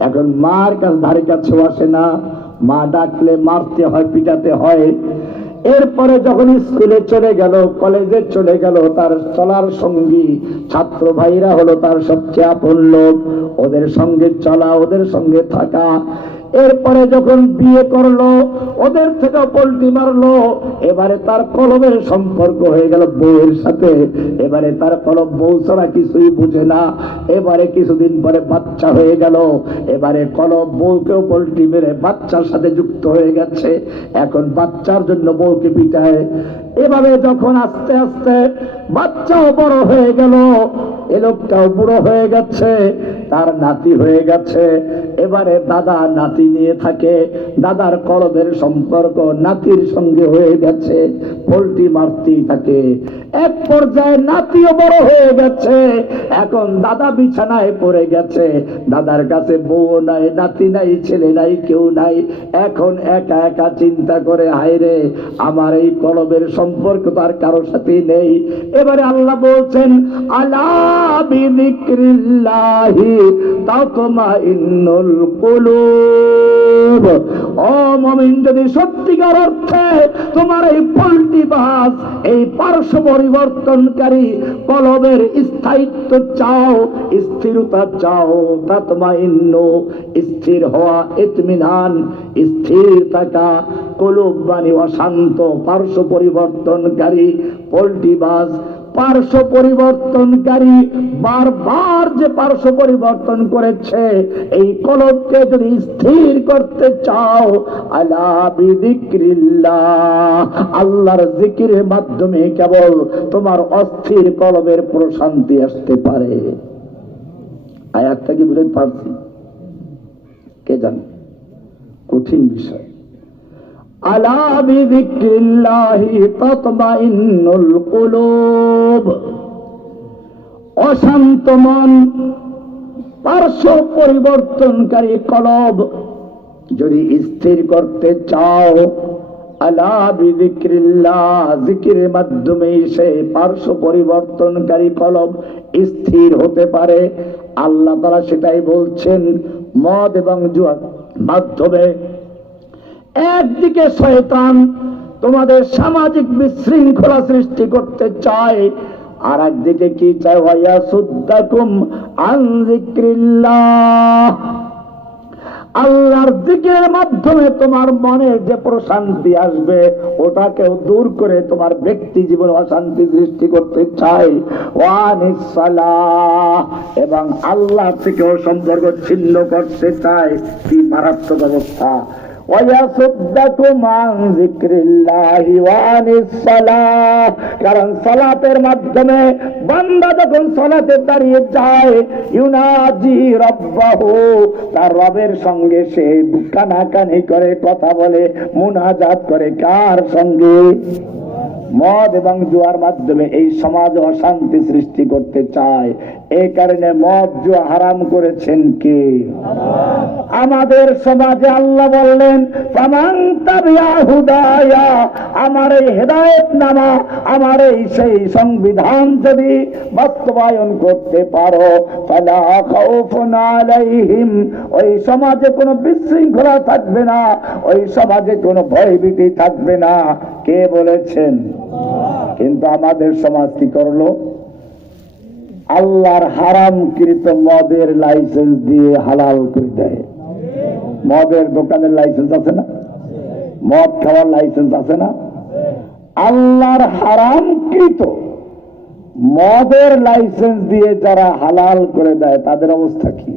এখন মার কাছে ধারে কাছেও আসে না। মা ডাকলে মারতে হয়, পিটাতে হয়। এরপরে যখন স্কুলে চলে গেল, কলেজে চলে গেল, তার চলার সঙ্গী ছাত্র ভাইরা হলো তার সবচেয়ে আপন লোক। ওদের সঙ্গে চলা, ওদের সঙ্গে থাকা। এরপরে যখন বিয়ে করলো, ওদের থেকে পল্টি মারলো। এবারে তার কলবের সম্পর্ক হয়ে গেল বউয়ের সাথে। এবারে তার কলব বউ ছাড়া কিছুই বুঝে না। এবারে কিছুদিন পরে বাচ্চা হয়ে গেল। এবারে কলব বউকেও পল্টি মেরে বাচ্চার সাথে যুক্ত হয়ে গেছে। এখন বাচ্চার জন্য বউকে পিটায়। এভাবে যখন আস্তে আস্তে বাচ্চাও বড় হয়ে গেল, এ লোকটাও বুড়ো হয়ে গেছে, তার নাতি হয়ে গেছে। এবারে দাদা নাতি নিয়ে থাকে, দাদার কলবের সম্পর্ক নাতির সঙ্গে হয়ে গেছে, পোল্টি মারতেই থাকে। এক পর্যায়ে নাতিও বড় হয়ে গেছে, এখন দাদা বিছানায় পড়ে গেছে, দাদার কাছে বউ নাই, নাতি নাই, ছেলে নাই, কেউ নাই। এখন একা একা চিন্তা করে, হায় রে, আমার এই কলবের সম্পর্ক তো আর কারোর সাথেই নেই। এবারে আল্লাহ বলছেন, আলা বিযিকরিল্লাহি তাতমাইন্নুল কুলুব। ও মুমিন, যদি সত্যিকার অর্থে তোমার এই পোল্ট্রি বাস, এই পার্শ্ব পরিবর্তনকারী কলবের স্থায়িত্ব চাও, স্থিরতা চাও, তাতমাইন্নু স্থির হওয়া, ইতমিনান স্থির থাকা, কলব মানে অশান্ত, পার্শ্ব পরিবর্তনকারী পোল্ট্রি বাস। পার্শ্ব পরিবর্তনকারী বারবার যে পার্শ্ব পরিবর্তন করেছে, এই কলবকে যদি স্থির করতে চাও, আলা বিযিকরিল্লাহ, আল্লাহর জিকিরের মাধ্যমে কেবল তোমার অস্থির কলবের প্রশান্তি আসতে পারে। আয়াতটা কি বুঝতে পারছি? কে জানে? কঠিন বিষয়। আলা বিযিকরিল্লাহি তাতমাইন্নুল কুলুব। অশান্ত মন, পার্শ্ব পরিবর্তনকারী কলব যদি স্থির করতে চাও, আলা বিযিকরিল্লাহ, জিকিরের মাধ্যমে সেই পার্শ্ব পরিবর্তনকারী কলব স্থির হতে পারে। আল্লাহ তাআলা সেটাই বলছেন মদ এবং জুয়ার মাধ্যমে। একদিকে শয়তান তোমাদের সামাজিক বিশৃঙ্খলা সৃষ্টি করতে চায়, আর একদিকে কি চায়? ওয়ায়াসুদ্দাকুম আন যিকরিল্লাহ, আল্লাহর জিকিরের মাধ্যমে তোমার মনে যে প্রশান্তি আসবে ওটাকেও দূর করে তোমার ব্যক্তি জীবনে অশান্তি সৃষ্টি করতে চায়। ওয়ানিস সালাহ, এবং আল্লাহ থেকেও সম্পর্ক ছিন্ন করতে চায়। কি মারাত্মক অবস্থা! ওয়ায়াসুদ্দাকুম আন যিকরিল্লাহি ওয়া আনিস সালাহ, কারণ সালাতের মাধ্যমে বান্দা যখন সালাতে দাঁড়িয়ে যায়, ইউনাজি রাব্বাহু, তার রবের সঙ্গে সে কানাকানি করে, কথা বলে, মুনাজাত করে। কার সঙ্গে? মদ এবং জুয়ার মাধ্যমে এই সমাজে অশান্তি সৃষ্টি করতে চায়। এই কারণে মদ জুয়া হারাম করেছেন কে? আমাদের সমাজে আল্লাহ বললেন, ফামান তাবিআ হুদায়া, আমার এই হেদায়েত নামা, আমার এই সেই সংবিধান যদি বাস্তবায়ন করতে পারো, ফালা খাউফুন আলাইহিম, ওই সমাজে কোনো বিশৃঙ্খলা থাকবে না, ওই সমাজে কোনো ভয়ভীতি থাকবে না। কে বলেছেন? কিন্তু আমাদের সমাজ কি করলো? আল্লাহর হারামকৃত মদের লাইসেন্স দিয়ে হালাল করে দেয়। মদের দোকানের লাইসেন্স আছে না? মদ খাওয়ার লাইসেন্স আছে না? আল্লাহর হারামকৃত মদের লাইসেন্স দিয়ে যারা হালাল করে দেয় তাদের অবস্থা কি?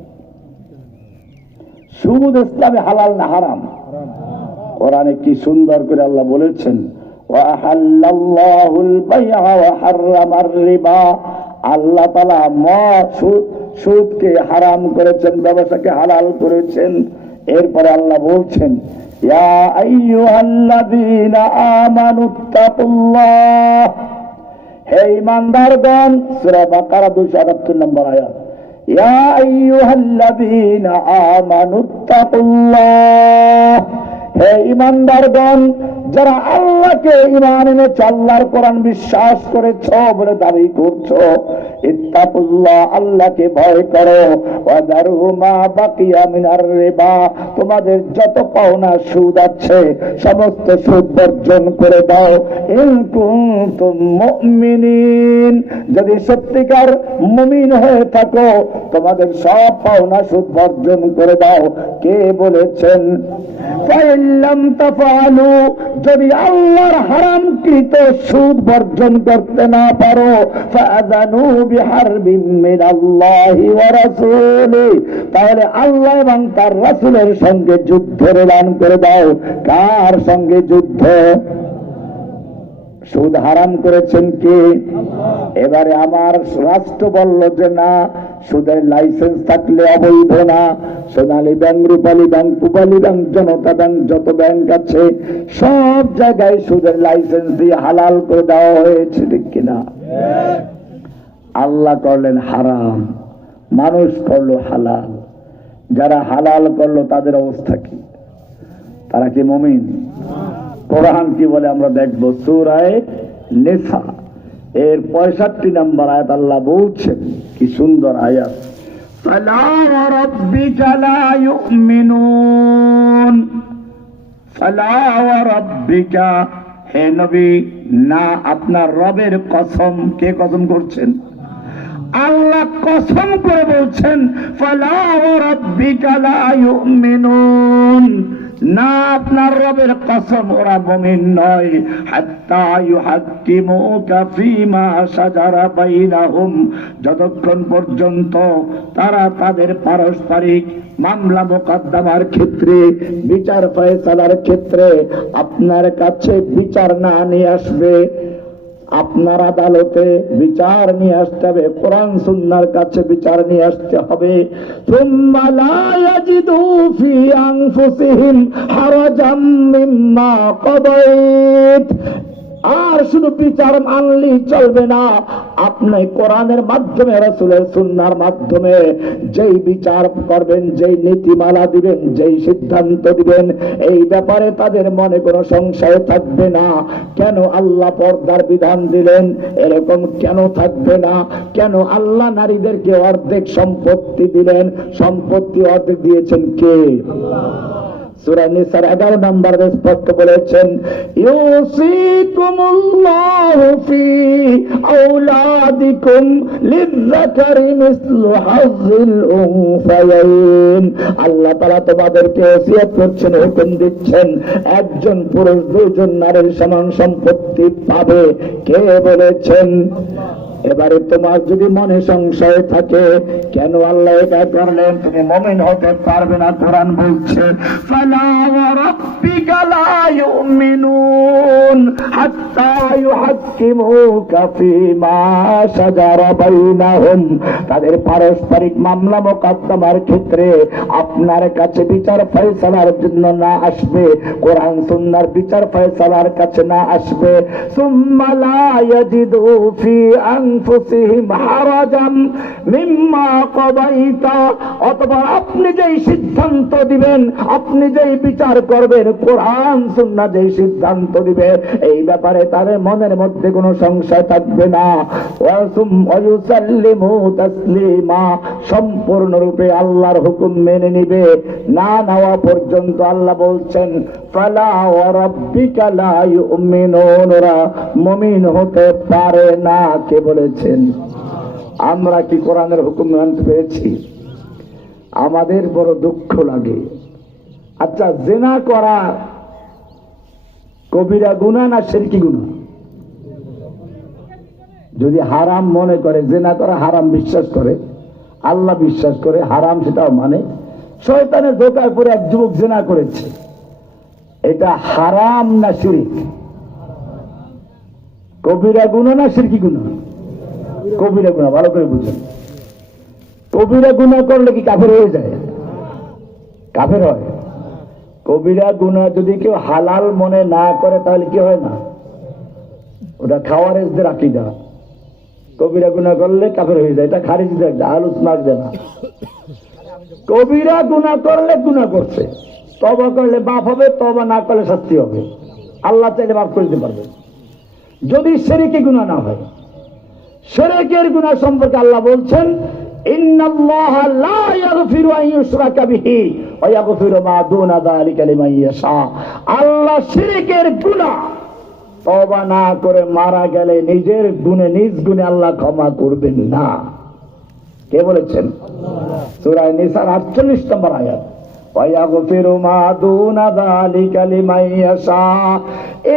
সুদ ইসলামে হালাল না হারাম? কোরআনে কি সুন্দর করে আল্লাহ বলেছেন, ওয়াহাল্লাল্লাহুল বাই'a ওয়া হাররামার রিবা, আল্লাহ তাআলা মদ সুদকে হারাম করেছেন, ব্যবসাকে হালাল করেছেন। এরপরে আল্লাহ বলছেন, ইয়া আইয়ুহাল্লাযীনা আমানুত্তাকুল্লাহ, হে ঈমানদারগণ, সূরা বাকারা 278 নম্বর আয়াত। ইয়া আইয়ুহাল্লাযীনা আমানুত্তাকুল্লাহ, হে ঈমানদারগণ, যারা আল্লাহকে ঈমান এনেছো, আল্লাহর কোরআন বিশ্বাস করেছো বলে দাবি করছো, ইত্তাকুল্লাহ, আল্লাহকে ভয় করো, ওয়াদারু মা বাকিয়া মিনার রিবা, তোমাদের যত পাওনা সুদ আছে সমস্ত সুদ বর্জন করে দাও। ইন কুনতুম মুমিনিন, যদি সত্যিকার মুমিন হয়ে থাকো তোমাদের সব পাওনা সুদ বর্জন করে দাও। কে বলেছেন? ফাইল্লাম তাফআলু, যদি আল্লাহর হারামকৃত সুদ বর্জন করতে না পারো, ফাআযানু বিহারবিম মিনাল্লাহি ওয়া রাসূলিহি, তাহলে আল্লাহ এবং তার রাসূলের সঙ্গে যুদ্ধের এলান করে দাও। কার সঙ্গে যুদ্ধ? সুদ হারাম করেছেন কে? এবারে আমার রাষ্ট্র বলল যে না, সুদের লাইসেন্স থাকলে অবৈধ না। সোনালী ব্যাংক, রূপালী ব্যাংক, পূবালী ব্যাংক, জনতা ব্যাংক, যত ব্যাংক আছে সব জায়গায় সুদের লাইসেন্স দিয়ে হালাল করে দেওয়া হয়েছে, ঠিক কিনা? আল্লাহ করলেন হারাম, মানুষ করলো হালাল। যারা হালাল করলো তাদের অবস্থা কি? তারা কি মুমিন? কোরআন কি বলে আমরা দেখবো, সূরা নিসা এর 65 নম্বর আয়াত আল্লাহ বলছেন, কি সুন্দর আয়াত, ফালা ওয়া রাব্বিকা লা ইউমিনুন, ফালা ওয়া রাব্বিকা, হে নবী, না, আপনার রবের কসম। কে কসম করছেন? আল্লাহ কসম করে বলছেন, ফালা ওয়া রাব্বিকা লা ইউমিনুন, না, আপনার রবের কসম, ওরা মুমিন নয়। হাত্তা ইউহাক্কিমুকা ফীমা শাজারা বাইনাহুম, যতক্ষণ পর্যন্ত তারা তাদের পারস্পরিক মামলা মোকদ্দমার ক্ষেত্রে, বিচার ফয়সালার ক্ষেত্রে আপনার কাছে বিচার না নিয়ে আসবে। আপনার আদালতে বিচার নিয়ে আসতে হবে, কোরআন সুন্নাহর কাছে বিচার নিয়ে আসতে হবে। সুম্মা লা ইয়াজিদু ফি আনফুসিহিম হারাজাম মিম্মা কাদাইত, আর শুধু বিচার মানলেই চলবে না, আপনি কোরআনের মাধ্যমে, রাসূলের সুন্নাহর মাধ্যমে যেই বিচার করবেন, যেই নীতিমালা দিবেন, যেই সিদ্ধান্ত দিবেন, এই ব্যাপারে তাদের মনে কোনো সংশয় থাকবে না। কেন আল্লাহ পর্দার বিধান দিলেন, এরকম কেন থাকবে না? কেন আল্লাহ নারীদেরকে অর্ধেক সম্পত্তি দিলেন? সম্পত্তি অর্ধেক দিয়েছেন কে? সূরা নিসার 11 নম্বরে স্পষ্ট বলেছেন, ইউসিকুমুল্লাহু ফি আওলাদিকুম লিযযাকারি মিসলু হাযিল উনসায়াইন। আল্লাহ তাআলা তোমাদেরকে ওসিয়ত করছেন, হুকুম দিচ্ছেন, একজন পুরুষ দুইজন নারীর সমান সম্পত্তি পাবে। কে বলেছেন? এবারে তোমার যদি মনে সংশয় থাকে কেন আল্লাহ এটা করলেন, তুমি মুমিন হতে পারবে না। কোরআন বলছে, ফালা ওয়া রাব্বিকা লা ইউমিনুন হাত্তা ইউহাক্কিমুকা ফীমা শাজারা বাইনাহুম। তাদের পারস্পরিক মামলা মোকদ্দমার ক্ষেত্রে আপনার কাছে বিচার ফয়সালার জন্য না আসবে, কোরআন সুন্নাহর বিচার ফয়সালার কাছে না আসবে, সুম্মা লা ইয়াজিদু ফি আনফুসিহিম হারাজাম মিম্মা কাদাইতা। অথবা আপনি যেই সিদ্ধান্ত দিবেন, আপনি যেই বিচার করবেন, কোরআন সুন্নাহ যেই সিদ্ধান্ত দিবে, এই ব্যাপারে তাদের মনের মধ্যে কোনো সংশয় থাকবে না। ওয়ায়ুসাল্লিমু তাসলিমা, সম্পূর্ণরূপে আল্লাহর হুকুম মেনে নিবে। না নেওয়া পর্যন্ত আল্লাহ বলছেন, ফালা ওয়া রাব্বিকা লা ইউমিনুন, ওরা মুমিন হতে পারে না। কে বলেছেন? আমরা কি কোরআনের হুকুম মানতে পেরেছি? আমাদের বড় দুঃখ লাগে। আচ্ছা, জিনা করা কবিরা গুনাহ না শিরকি গুনাহ? যদি হারাম মনে করে, জিনা করা হারাম বিশ্বাস করে, আল্লাহ বিশ্বাস করে, হারাম সেটাও মানে, শয়তানের ধোঁকায় পড়ে এক যুবক জিনা করেছে, এটা হারাম না শিরক? কবিরা গুনাহ না শিরকি গুনাহ? কবিরা গুনাহ, ভালো করে বুঝুন। কবিরা গুনাহ করলে কি কাফের হয়ে যায়? কাফের হয়। কবিরা গুনাহ যদি কেউ হালাল মনে না করে তাহলে কি হয় না? ওটা খাওয়ারেজদের আকীদা। কবিরা গুনাহ করলে কাফের হয়ে যায়, এটা খারিজদের আকীদা, আহলুস সুন্নাহর না। কবিরা গুনাহ করলে গুনাহ করছে, তওবা করলে মাফ হবে, তওবা না করলে শাস্তি হবে। আল্লাহ চাইলে মাফ করে দিতে পারবেন যদি শিরকি গুনাহ না হয়। শিরকের গুনাহ সম্পর্কে আল্লাহ বলছেন, ইন্নাল্লাহা লা ইয়াগফিরু আন ইউশরাকা বিহি ওয়া ইয়াগফিরু মা দুনা যালিকা লিমান ইয়াশা। আল্লাহ শিরকের গুনাহ তওবা না করে মারা গেলে নিজের গুণে, নিজ গুণে আল্লাহ ক্ষমা করবেন না। কে বলেছেন? সূরা নিসার 48 নম্বর আয়াত, ওয়া ইয়াগফিরু মা দুনা যালিকা লিমান ইয়াশা।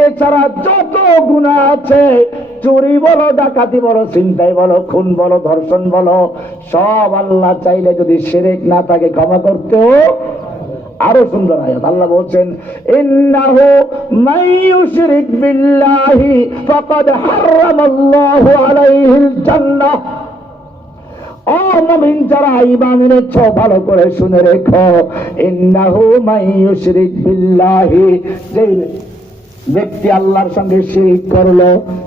এছাড়া যত গুনাহ আছে, চুরি বলো, ডাকাতি বলো, ছিনতাই বলো, খুন বলো, ধর্ষণ বলো, সব আল্লাহ চাইলে যদি শিরক না থাকে ক্ষমা করতেও। আরো সুন্দর আয়াত, আল্লাহ বলছেন, ইন্নাহু মান ইউশরিক বিল্লাহি ফাকাদ হারামাল্লাহু আলাইহিল জান্নাহ। ও মুমিন যারা ঈমান এনেছো, ভালো করে শুনে রেখো, ইন্নাহু মান ইউশরিক বিল্লাহি, যে ব্যক্তি আল্লাহর সঙ্গে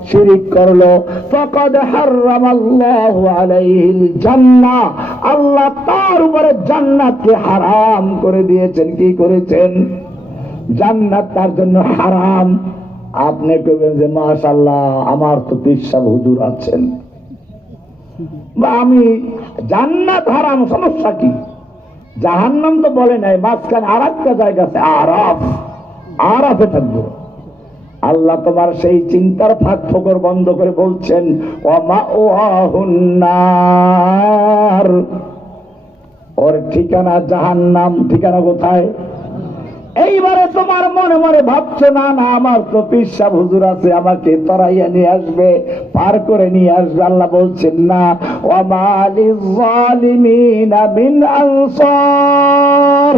শিরিক করলো, ফাকাদ হারামাল্লাহু আলাইহিল জান্নাহ, আল্লাহ তার উপরে জান্নাতকে হারাম করে দিয়েছেন। কি করেছেন? জান্নাত তার জন্য হারাম। আপনি কইবেন যে মাশাআল্লাহ, আমার তো পীর সাহেব হুজুর আছেন, বা আমি জান্নাত হারাম, সমস্যা কি? জাহান্নাম তো বলে নাই, মাঝখানে আর একটা জায়গা আছে, আরাফে থাকবো। আল্লাহ তোমার সেই চিন্তার ফাঁক ফোকর বন্ধ করে বলছেন, ওয়া মাওয়াহুন নার, ওর ঠিকানা জাহান্নাম। ঠিকানা কোথায়? এইবারে তোমার মনে মনে ভাবছো, না না, আমার তো পীর সাহেব হুজুর আছে, আমাকে তরাইয়া নিয়ে আসবে, পার করে নিয়ে আসবে। আল্লাহ বলছেন না, ওয়া মালিয যালিমিনা মিন আনসার।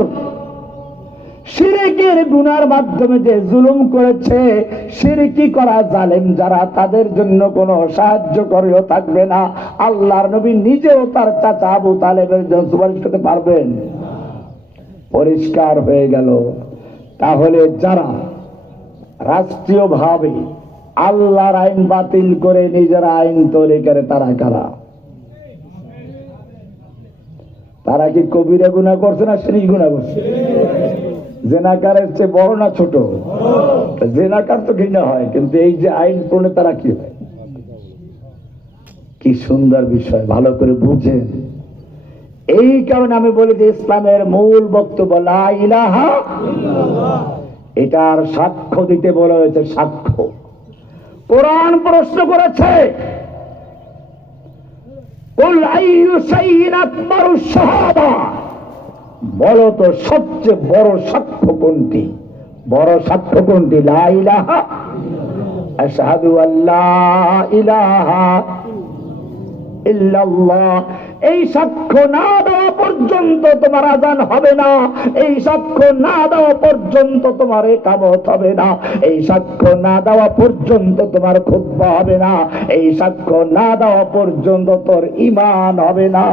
শিরকের গুনার মাধ্যমে যে জুলুম করেছে, শিরকি করা জালেম যারা, তাদের জন্য কোনো সাহায্য করেও থাকবে না। আল্লাহর নবী নিজেও তার চাচা আবু তালেবের জন্য সুপারিশ করতে পারবেন? পরিষ্কার হয়ে গেল। তাহলে যারা রাষ্ট্রীয়ভাবে আল্লাহর আইন বাতিল করে নিজেরা আইন তৈরি করে তারা কারা? তারা কি কবিরা গুনাহ করছে না শিরক গুনাহ করছে? জেনাকারের চেয়ে বড় না ছোট? জেনাকার তো ঘৃণা হয়, কিন্তু এই যে আইন প্রণে তারা কি হয়? কি সুন্দর বিষয়, ভালো করে বুঝেন। এই কারণে আমি বলি যে ইসলামের মূল বক্তব্য লা ইলাহা ইল্লাল্লাহ, এটার সাক্ষ্য দিতে বলা হয়েছে। সাক্ষ্য কোরআন প্রশ্ন করেছে, কুল আইয়ু শাইইন আকবারু শাহাদা, বলো তো সবচেয়ে বড় সাক্ষ্য কোনটি? বড় সাক্ষ্য কোনটি? লা ইলাহা আশহাদু আল্লা ইলাহা ইল্লাল্লাহ। এই সাক্ষ্য না দেওয়া পর্যন্ত তোমার আযান হবে না, এই সাক্ষ্য না দেওয়া পর্যন্ত তোমার ইকামত হবে না, এই সাক্ষ্য না দেওয়া পর্যন্ত তোমার খুতবা হবে না, এই সাক্ষ্য না দেওয়া পর্যন্ত তোর ঈমান হবে না।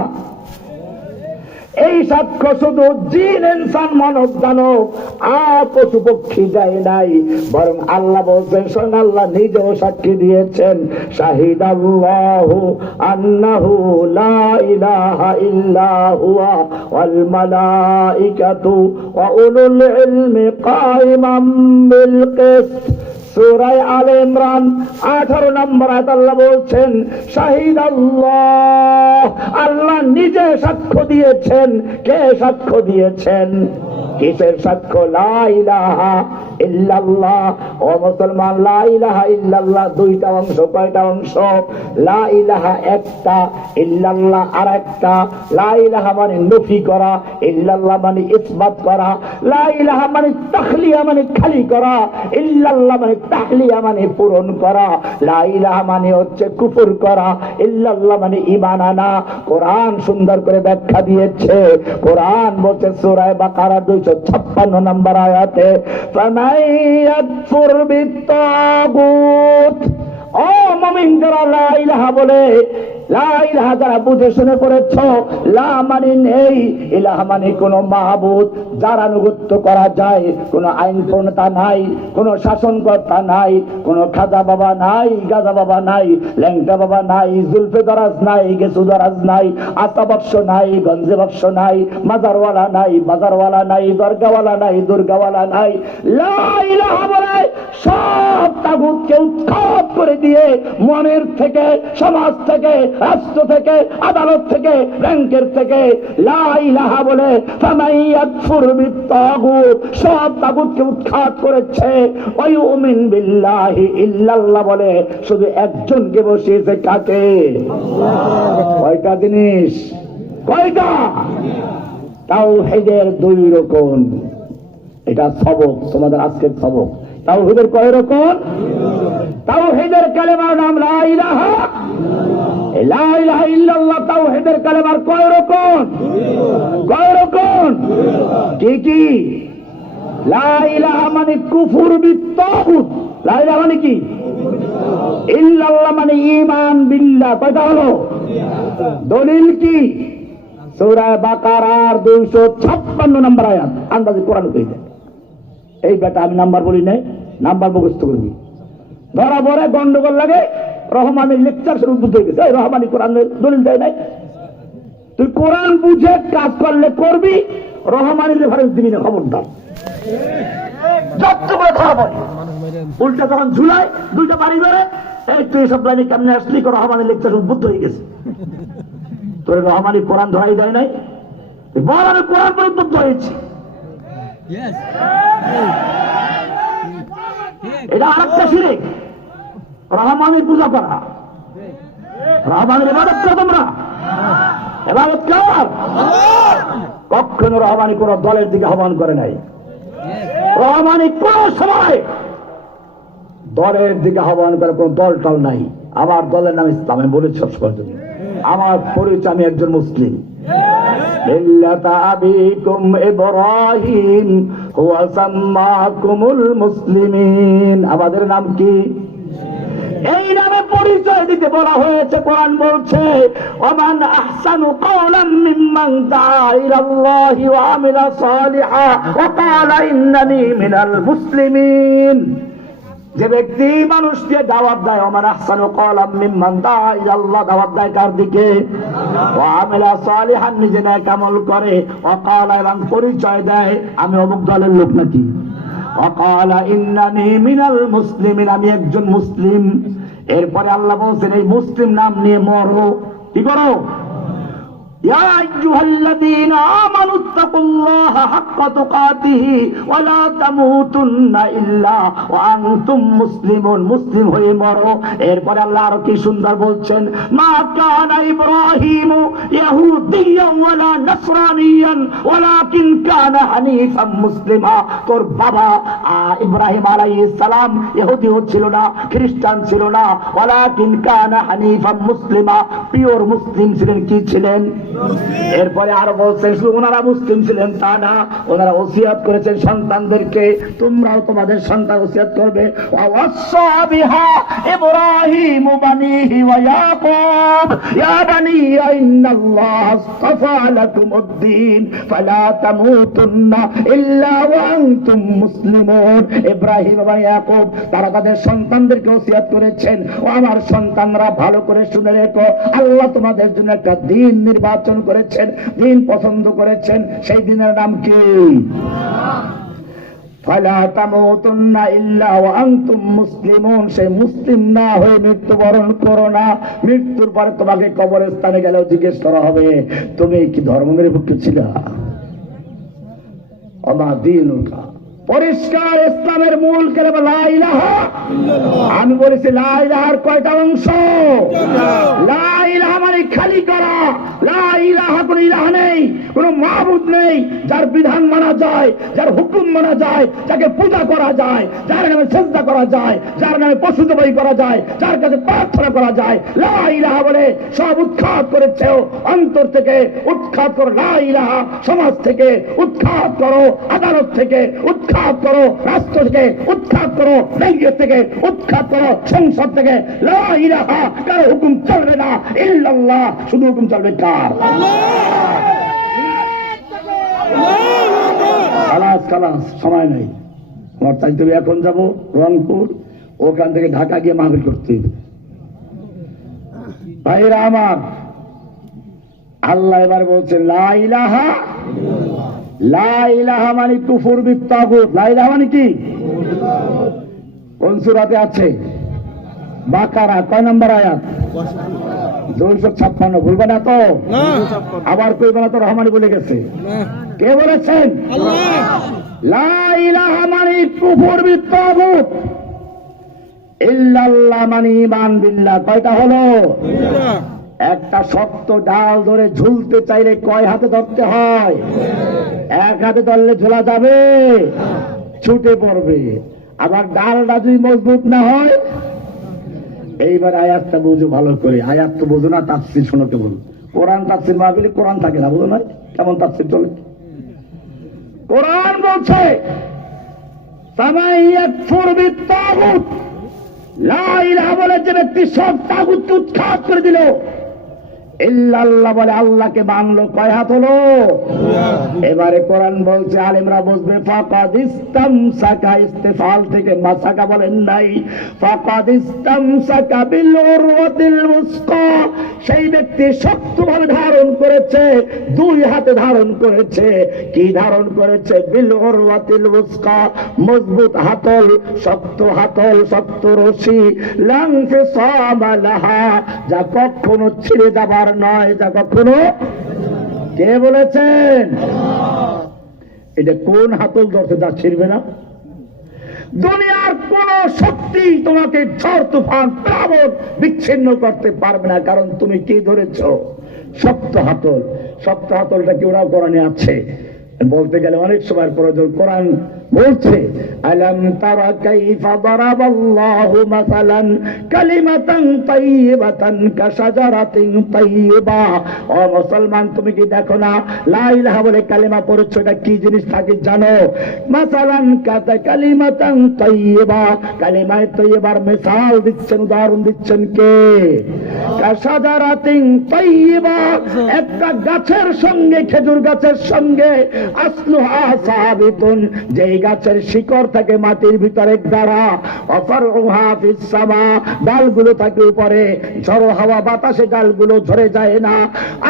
এই সাক্ষ্য শুধু জিন ইনসান মানব দানব আর পশু পক্ষী দেয় নাই, বরং আল্লাহ বলছেন, স্বয়ং আল্লাহ নিজেও সাক্ষী দিয়েছেন, শাহিদাল্লাহু আন্নাহু লা ইলাহা ইল্লা হুয়া ওয়াল মালাইকাতু ওয়া উলুল ইলমি কাইমান বিল কিসত। সূরা আলে ইমরান 18 নম্বর আয়াত আল্লাহ বলছেন, শাহিদাল্লাহ, আল্লাহ নিজে সাক্ষ্য দিয়েছেন। কে সাক্ষ্য দিয়েছেন? কিসের সাক্ষ্য? লা ইলাহা ইল্লাল্লাহ। ও মুসলমান, লা ইলাহা ইল্লাল্লাহ দুইটা অংশ। কয়টা অংশ? লা ইলাহা একটা, ইল্লাল্লাহ আরেকটা। লা ইলাহা মানে নফি করা, ইল্লাল্লাহ মানে ইসবাত করা। লা ইলাহা মানে তাখলিয়া মানে খালি করা, ইল্লাল্লাহ মানে তাহলিয়া মানে পূরণ করা। লা ইলাহা মানে হচ্ছে কুফর করা, ইল্লাল্লাহ মানে ঈমান আনা। কোরআন সুন্দর করে ব্যাখ্যা দিয়েছে। কোরআন বলছে সূরা বাকারা 256 নম্বর আয়াতে, ফামান ইয়াকফুর বিত্তাগুত। ও মুমিন, যারা লা ইলাহা বলে, লা ইলাহা যারা বুঝে শুনে পড়েছ, লা মানে নেই, ইলাহা মানে কোন মাহবুদ যার আনুগত্য করা যায়, কোন আইন প্রণেতা নাই, কোন শাসনকর্তা নাই, কোন খাজা বাবা নাই, গাজা বাবা নাই, ল্যাংটা বাবা নাই, জুলফে দরাজ নাই, গেসু দরাজ নাই, আতা বক্স নাই, গঞ্জে বক্স নাই, মাজারওয়ালা নাই, বাজারওয়ালা নাই, দরগাওয়ালা নাই, দুর্গাওয়ালা নাই। লা ইলাহা বলে সব তাগুতকে উৎখাত করে দিয়ে মনের থেকে, সমাজ থেকে, রাষ্ট্র থেকে, আদালত থেকে, ব্যাংকের থেকে লা ইলাহা বলে ফামান ইয়াকফুর বিত্তাগুত, সব তাগুতকে উৎখাত করেছে। ওয়া ইউমিন বিল্লাহি ইল্লাল্লাহ বলে শুধু একজনকে বসিয়েছে। কাকে? আল্লাহ। কয়টা জিনিস? কয়টা? তাওহীদের দুই রকম। এটা সবক, তোমাদের আজকের সবক। তাওহীদের কয় রকম? তাওহীদের কালেমার নাম লা ইলাহা ইল্লাল্লাহ। লা ইলাহা ইল্লাল্লাহ তাওহীদের কালেমার কয় রকম? কয় রকম? কি কি? লা ইলাহা মানে কুফর বিত্তাগুত। লা ইলাহা মানে কি? ইল্লাল্লাহ মানে ঈমান বিল্লাহ। কয়টা হলো? দলিল কি? সূরা বাকারার 256 নম্বর আয়াত। আন্দাজে কোরআন কই দেয়। এই বেটা আমি নাম্বার বলি নাই, নাম্বার মুখস্থ করবি। ধরা পড়ে গন্ডগোল লাগে, রহমানের লেকচার শুরু উদ্ভূত হয়ে গেছে। রহমানি কোরআনের দলিল দেয় নাই। তুই কোরআন বুঝে কাজ করলে করবি, রহমানের রেফারেন্স দিবি না, খবরদার। যত করে ধরা পড়ে উল্টা যখন ঝুলায় দুইটা বাড়ি ধরে, এই তুই সব লাইনে কেমনে আসলি? রহমানের লেকচার উদ্ভূত হয়ে গেছে। তোর রহমানি কোরআন ধরাই দেয় নাই, বল আমি কোরআন পরে উদ্বুদ্ধ হয়েছি। এটা আরেকটা শিরক, রহমানের পূজা করা। রহমানের ইবাদত করো তোমরা, ইবাদত কর। কখনো রহমানি কোন দলের দিকে আহ্বান করে নাই। রহমানি কোন সময় দলের দিকে আহ্বান করে কোন দল টল নাই। আমার দলের নাম ইসলাম, আমি বলেছি সবসময়। আমার পরিচয়, আমি একজন মুসলিম। মিল্লাতা আবিকুম ইব্রাহিম হুয়া সাম্মাকুমুল মুসলিমিন। আমাদের নাম কি? এই নামে পরিচয় দিতে বলা হয়েছে। কোরআন বলছে, ওমান আহসানু কাওলাম মিম্মান দাআ ইলাল্লাহি ওয়া আমিলা সালিহা ওয়া ক্বালা ইন্নানি মিনাল মুসলিমিন। যে ব্যক্তি মানুষকে দাওয়াত দেয়, ওমান আহসানু ক্বালাম মিম্মান দাআ ইলাল্লাহ, দাওয়াত দেয় কার দিকে? ওয়া আমিলা সালিহান, নিজে নেক আমল করে, ওয়া ক্বালা, এবং পরিচয় দেয় আমি অমুক দলের লোক নাকি, ওয়া ক্বালা ইন্নানি মিনাল মুসলিমিন, আমি একজন মুসলিম। এরপরে আল্লাহ বলছেন এই মুসলিম নাম নিয়ে মরো, কি করো? ইয়া আইয়ুহাল্লাযীনা আমানুত্তাকুল্লাহা হাক্কা তুকাতিহি ওয়া লা তামুতুন্না ইল্লা ওয়া আনতুম মুসলিমুন, মুসলিম হয়ে মরো। এরপরে আল্লাহ আরো কি সুন্দর বলছেন, মা কানা ইব্রাহিমু ইহুদিয়্যান ওয়ালা নাসরানিয়ান ওয়ালাকিন কানা হানিফাম মুসলিমা। তোর বাবা ইব্রাহিম আলাইহিস সালাম ইহুদিও ছিল না, খ্রিস্টান ছিল না, ওয়ালাকিন কানা হানিফাম মুসলিমা, পিওর মুসলিম ছিলেন। কি ছিলেন? এরপরে আরো বলছেন শুধু ওনারা মুসলিম ছিলেন তা না, ওনারা ওসিয়ত করেছেন সন্তানদেরকে, তোমরাও তোমাদের সন্তান ওসিয়ত করবে। ওয়াসা বিহা ইব্রাহিম বানিহি ওয়া ইয়াকুব ইয়া বানি ইন্নাল্লাহ আসতাফা লাকুমুদ-দ্বীন ফালা তামুতুন্না ইল্লা ওয়া আনতুম মুসলিমুন। ইব্রাহিম এবং ইয়াকুব তারা তাদের সন্তানদেরকে ওসিয়ত করেছেন, ও আমার সন্তানরা ভালো করে শুনে রেখো, আল্লাহ তোমাদের জন্য একটা দ্বীন নির্বাচন করেছেন, দিন পছন্দ করেছেন, সেই দিনের নাম কি? ফালা তামুতুন্না ইল্লা ওয়া আনতুম মুসলিমুন। সেই মুসলিম না হয়ে মৃত্যুবরণ করো না। মৃত্যুর পরে তোমাকে কবরস্থানে গেলেও জিজ্ঞেস করা হবে তুমি কি ধর্মনিরপেক্ষ ছিলা? আমা দীনুকা, পরিষ্কার ইসলামের মূল কালেমা লা ইলাহা ইল্লাল্লাহ। আমি বলেছি লা ইলাহার কয়টা অংশ? লা ইলাহা মানে খালি করা, লা ইলাহা কোন ইলাহ নেই, কোন মাবুদ নেই যার বিধান মানা যায়, যার হুকুম মানা যায়, যাকে পূজা করা যায়, যার নামে সিজদা করা যায়, যার নামে পশু জবাই করা যায়, যার কাছে প্রার্থনা করা যায়। লা ইলাহা বলে সব উৎখাত করেছে, অন্তর থেকে উৎখাত করো লা ইলাহা, সমাজ থেকে উৎখাত করো, আদালত থেকে উৎখাত করো, রাষ্ট্র থেকে উৎখাত করো, রাজ্য থেকে উৎখাত করো, সংসদ থেকে। লা ইলাহা, কারো হুকুম চলবে না, ইল্লাল্লাহ, শুধু হুকুম চলবে কার? খালাস খালাস, সময় নেই আমার, তাই তুমি এখন যাবো রংপুর, ওখান থেকে ঢাকা গিয়ে মাহফিল করতে। ভাইরা আমার, আল্লাহ এবার বলছে লা ইলাহা, লা ইলাহা মানে কুফর বিত তাগুত। লা ইলাহা মানে কি? কোন সূরাতে আছে? বাকারা কয় নম্বর আয়াত? 256। ভুলবে না তো? আবার কইবে না তো? রহমানি বলে গেছে। কে বলেছেন? লা ইলাহা মানে কুফর বিত তাগুত, ইল্লাল্লাহ মানে ঈমান বিল্লাহ। কয়টা হলো? একটা শক্ত ডাল ধরে ঝুলতে চাইলে কয় হাতে ধরতে হয়? এক হাতে ধরলে ঝোলা যাবে, ছুটে পড়বে। আবার ডালটা যদি মজবুত না হয়, এইবার আয়াতটা বুঝো ভালো করে। আয়াত তো বুঝো না, তাফসীর শোনো কেবল। কোরআন তাফসীর মাহফিলে কোরআন থাকে না, বুঝো না কেমন তাফসীর চলে। কোরআন বলছে সামাইয়াকফুর বিত তাগুত, লা ইলাহা বলে যে ব্যক্তি সব তাগুতকে উৎখাত করে দিল, ইল্লাল্লাহ বলে আল্লাহকে মানলো, কয় হাত হলো? এবারে কোরআন বলছে, আলেমরা বুঝবে, ফাকাদ ইসতামসাকা, ইস্তেফাল থেকে মাসাকা বলেন নাই, ফাকাদ ইসতামসাকা বিল উরওয়াতিল উসকা। সেই ব্যক্তি শক্তভাবে ধারণ করেছে, দুই হাতে ধারণ করেছে। কি ধারণ করেছে? বিল উরওয়াতিল উসকা, মজবুত হাতল, শক্ত হাতল, শক্ত রশি, লাং ফিসামা লাহা, যা কখনো ছিঁড়ে যাবার নয়, যা কখনো। কে বলেছেন? এটা কোন হাতল ধরতে যা ছিড়বে না? দুনিয়ার কোন শক্তি তোমাকে ঝড় তুফান প্লাবন বিচ্ছিন্ন করতে পারবে না, কারণ তুমি কি ধরেছ? শক্ত হাতল। শক্ত হাতলটা কি ওরা কোরআনে আছে? বলতে গেলে অনেক সময় প্রয়োজন। কোরআন বলছে, আলাম তারা কাইফা দারাবাল্লাহু মাসালান কালিমাতান তাইয়িবাতান কাশাজারাতিন তাইয়িবা। ও মুসলমান, তুমি কি দেখো না লা ইলাহা বলে কালিমা পড়ছো, এটা কি জিনিস থাকে জানো? মাসালান কালিমাতান তাইয়িবা, কালিমায়ে তাইয়িবার মিসাল দিচ্ছেন, উদাহরণ দিচ্ছেন কে? কাশাজারাতিন তাইয়্যিবা, একটা গাছের সঙ্গে, খেজুর গাছের সঙ্গে, আসলুহা সাবিতুন, যেই গাছের শিকড় থাকে মাটির ভিতরে গাড়া, অফরউহা ফিস সামা, ডালগুলো থাকে উপরে, ঝড়ো হাওয়া বাতাসে ডালগুলো ঝরে যায় না।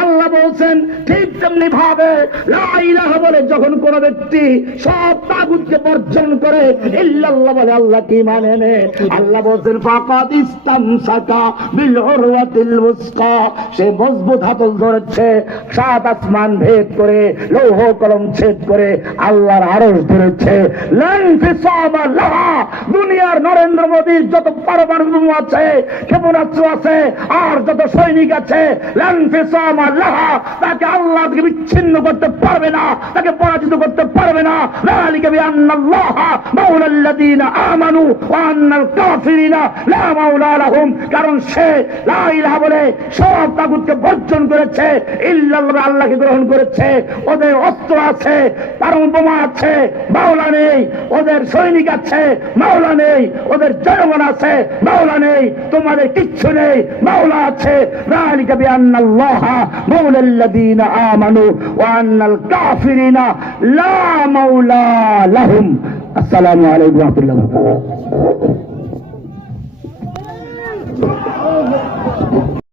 আল্লাহ বলছেন ঠিক তেমনি ভাবে লা ইলাহা বলে যখন কোন ব্যক্তি সব তাগুতকে বর্জন করে ইল্লাল্লাহ বলে আল্লাহকে মানে নে, আল্লাহ বলছেন ফাকাদ ইসতামসাকা বিল উরওয়াতিল উসকা, সে মজবুত হাতল ধরেছে, সাত আসমান ভেদ করে, লৌহ কলম ছেদ করে আল্লাহর আরশ ধরেছে। লান ফিসামা লাহা, দুনিয়ার নরেন্দ্র মোদীর যত পারমাণবিক বোমা আছে, ক্ষেপণাস্ত্র আছে, আর যত সৈনিক আছে, লান ফিসামা লাহা, তাকে আল্লাহ থেকে বিচ্ছিন্ন করতে পারবে না, তাকে পরাজিত করতে পারবে না। যালিকা বিআন্নাল্লাহা মাওলাল্লাযীনা আমানু ওয়া আন্নাল কাফিরিনা লা মাওলা লাহুম, কারণ সে লা ইলাহা বলে সব তাগুতকে বর্জন করেছে, ইল্লাল্লাহ আল্লাহকে গ্রহণ করেছে। ওদের অস্ত্র আছে, পারমাণবিক বোমা আছে, মাওলা নেই। ওদের সৈনিক আছে, মাওলা নেই। ওদের জনগণ আছে, মাওলা নেই। তোমাদের কিচ্ছু নেই, মাওলা আছে। যালিকা বিআন্নাল্লাহা মাওলাল্লাযীনা আমানু ওয়া আন্নাল কাফিরিনা লা মাওলা লাহুম। আসসালামু আলাইকুম ওয়া রাহমাতুল্লাহি ওয়া বারাকাতুহু।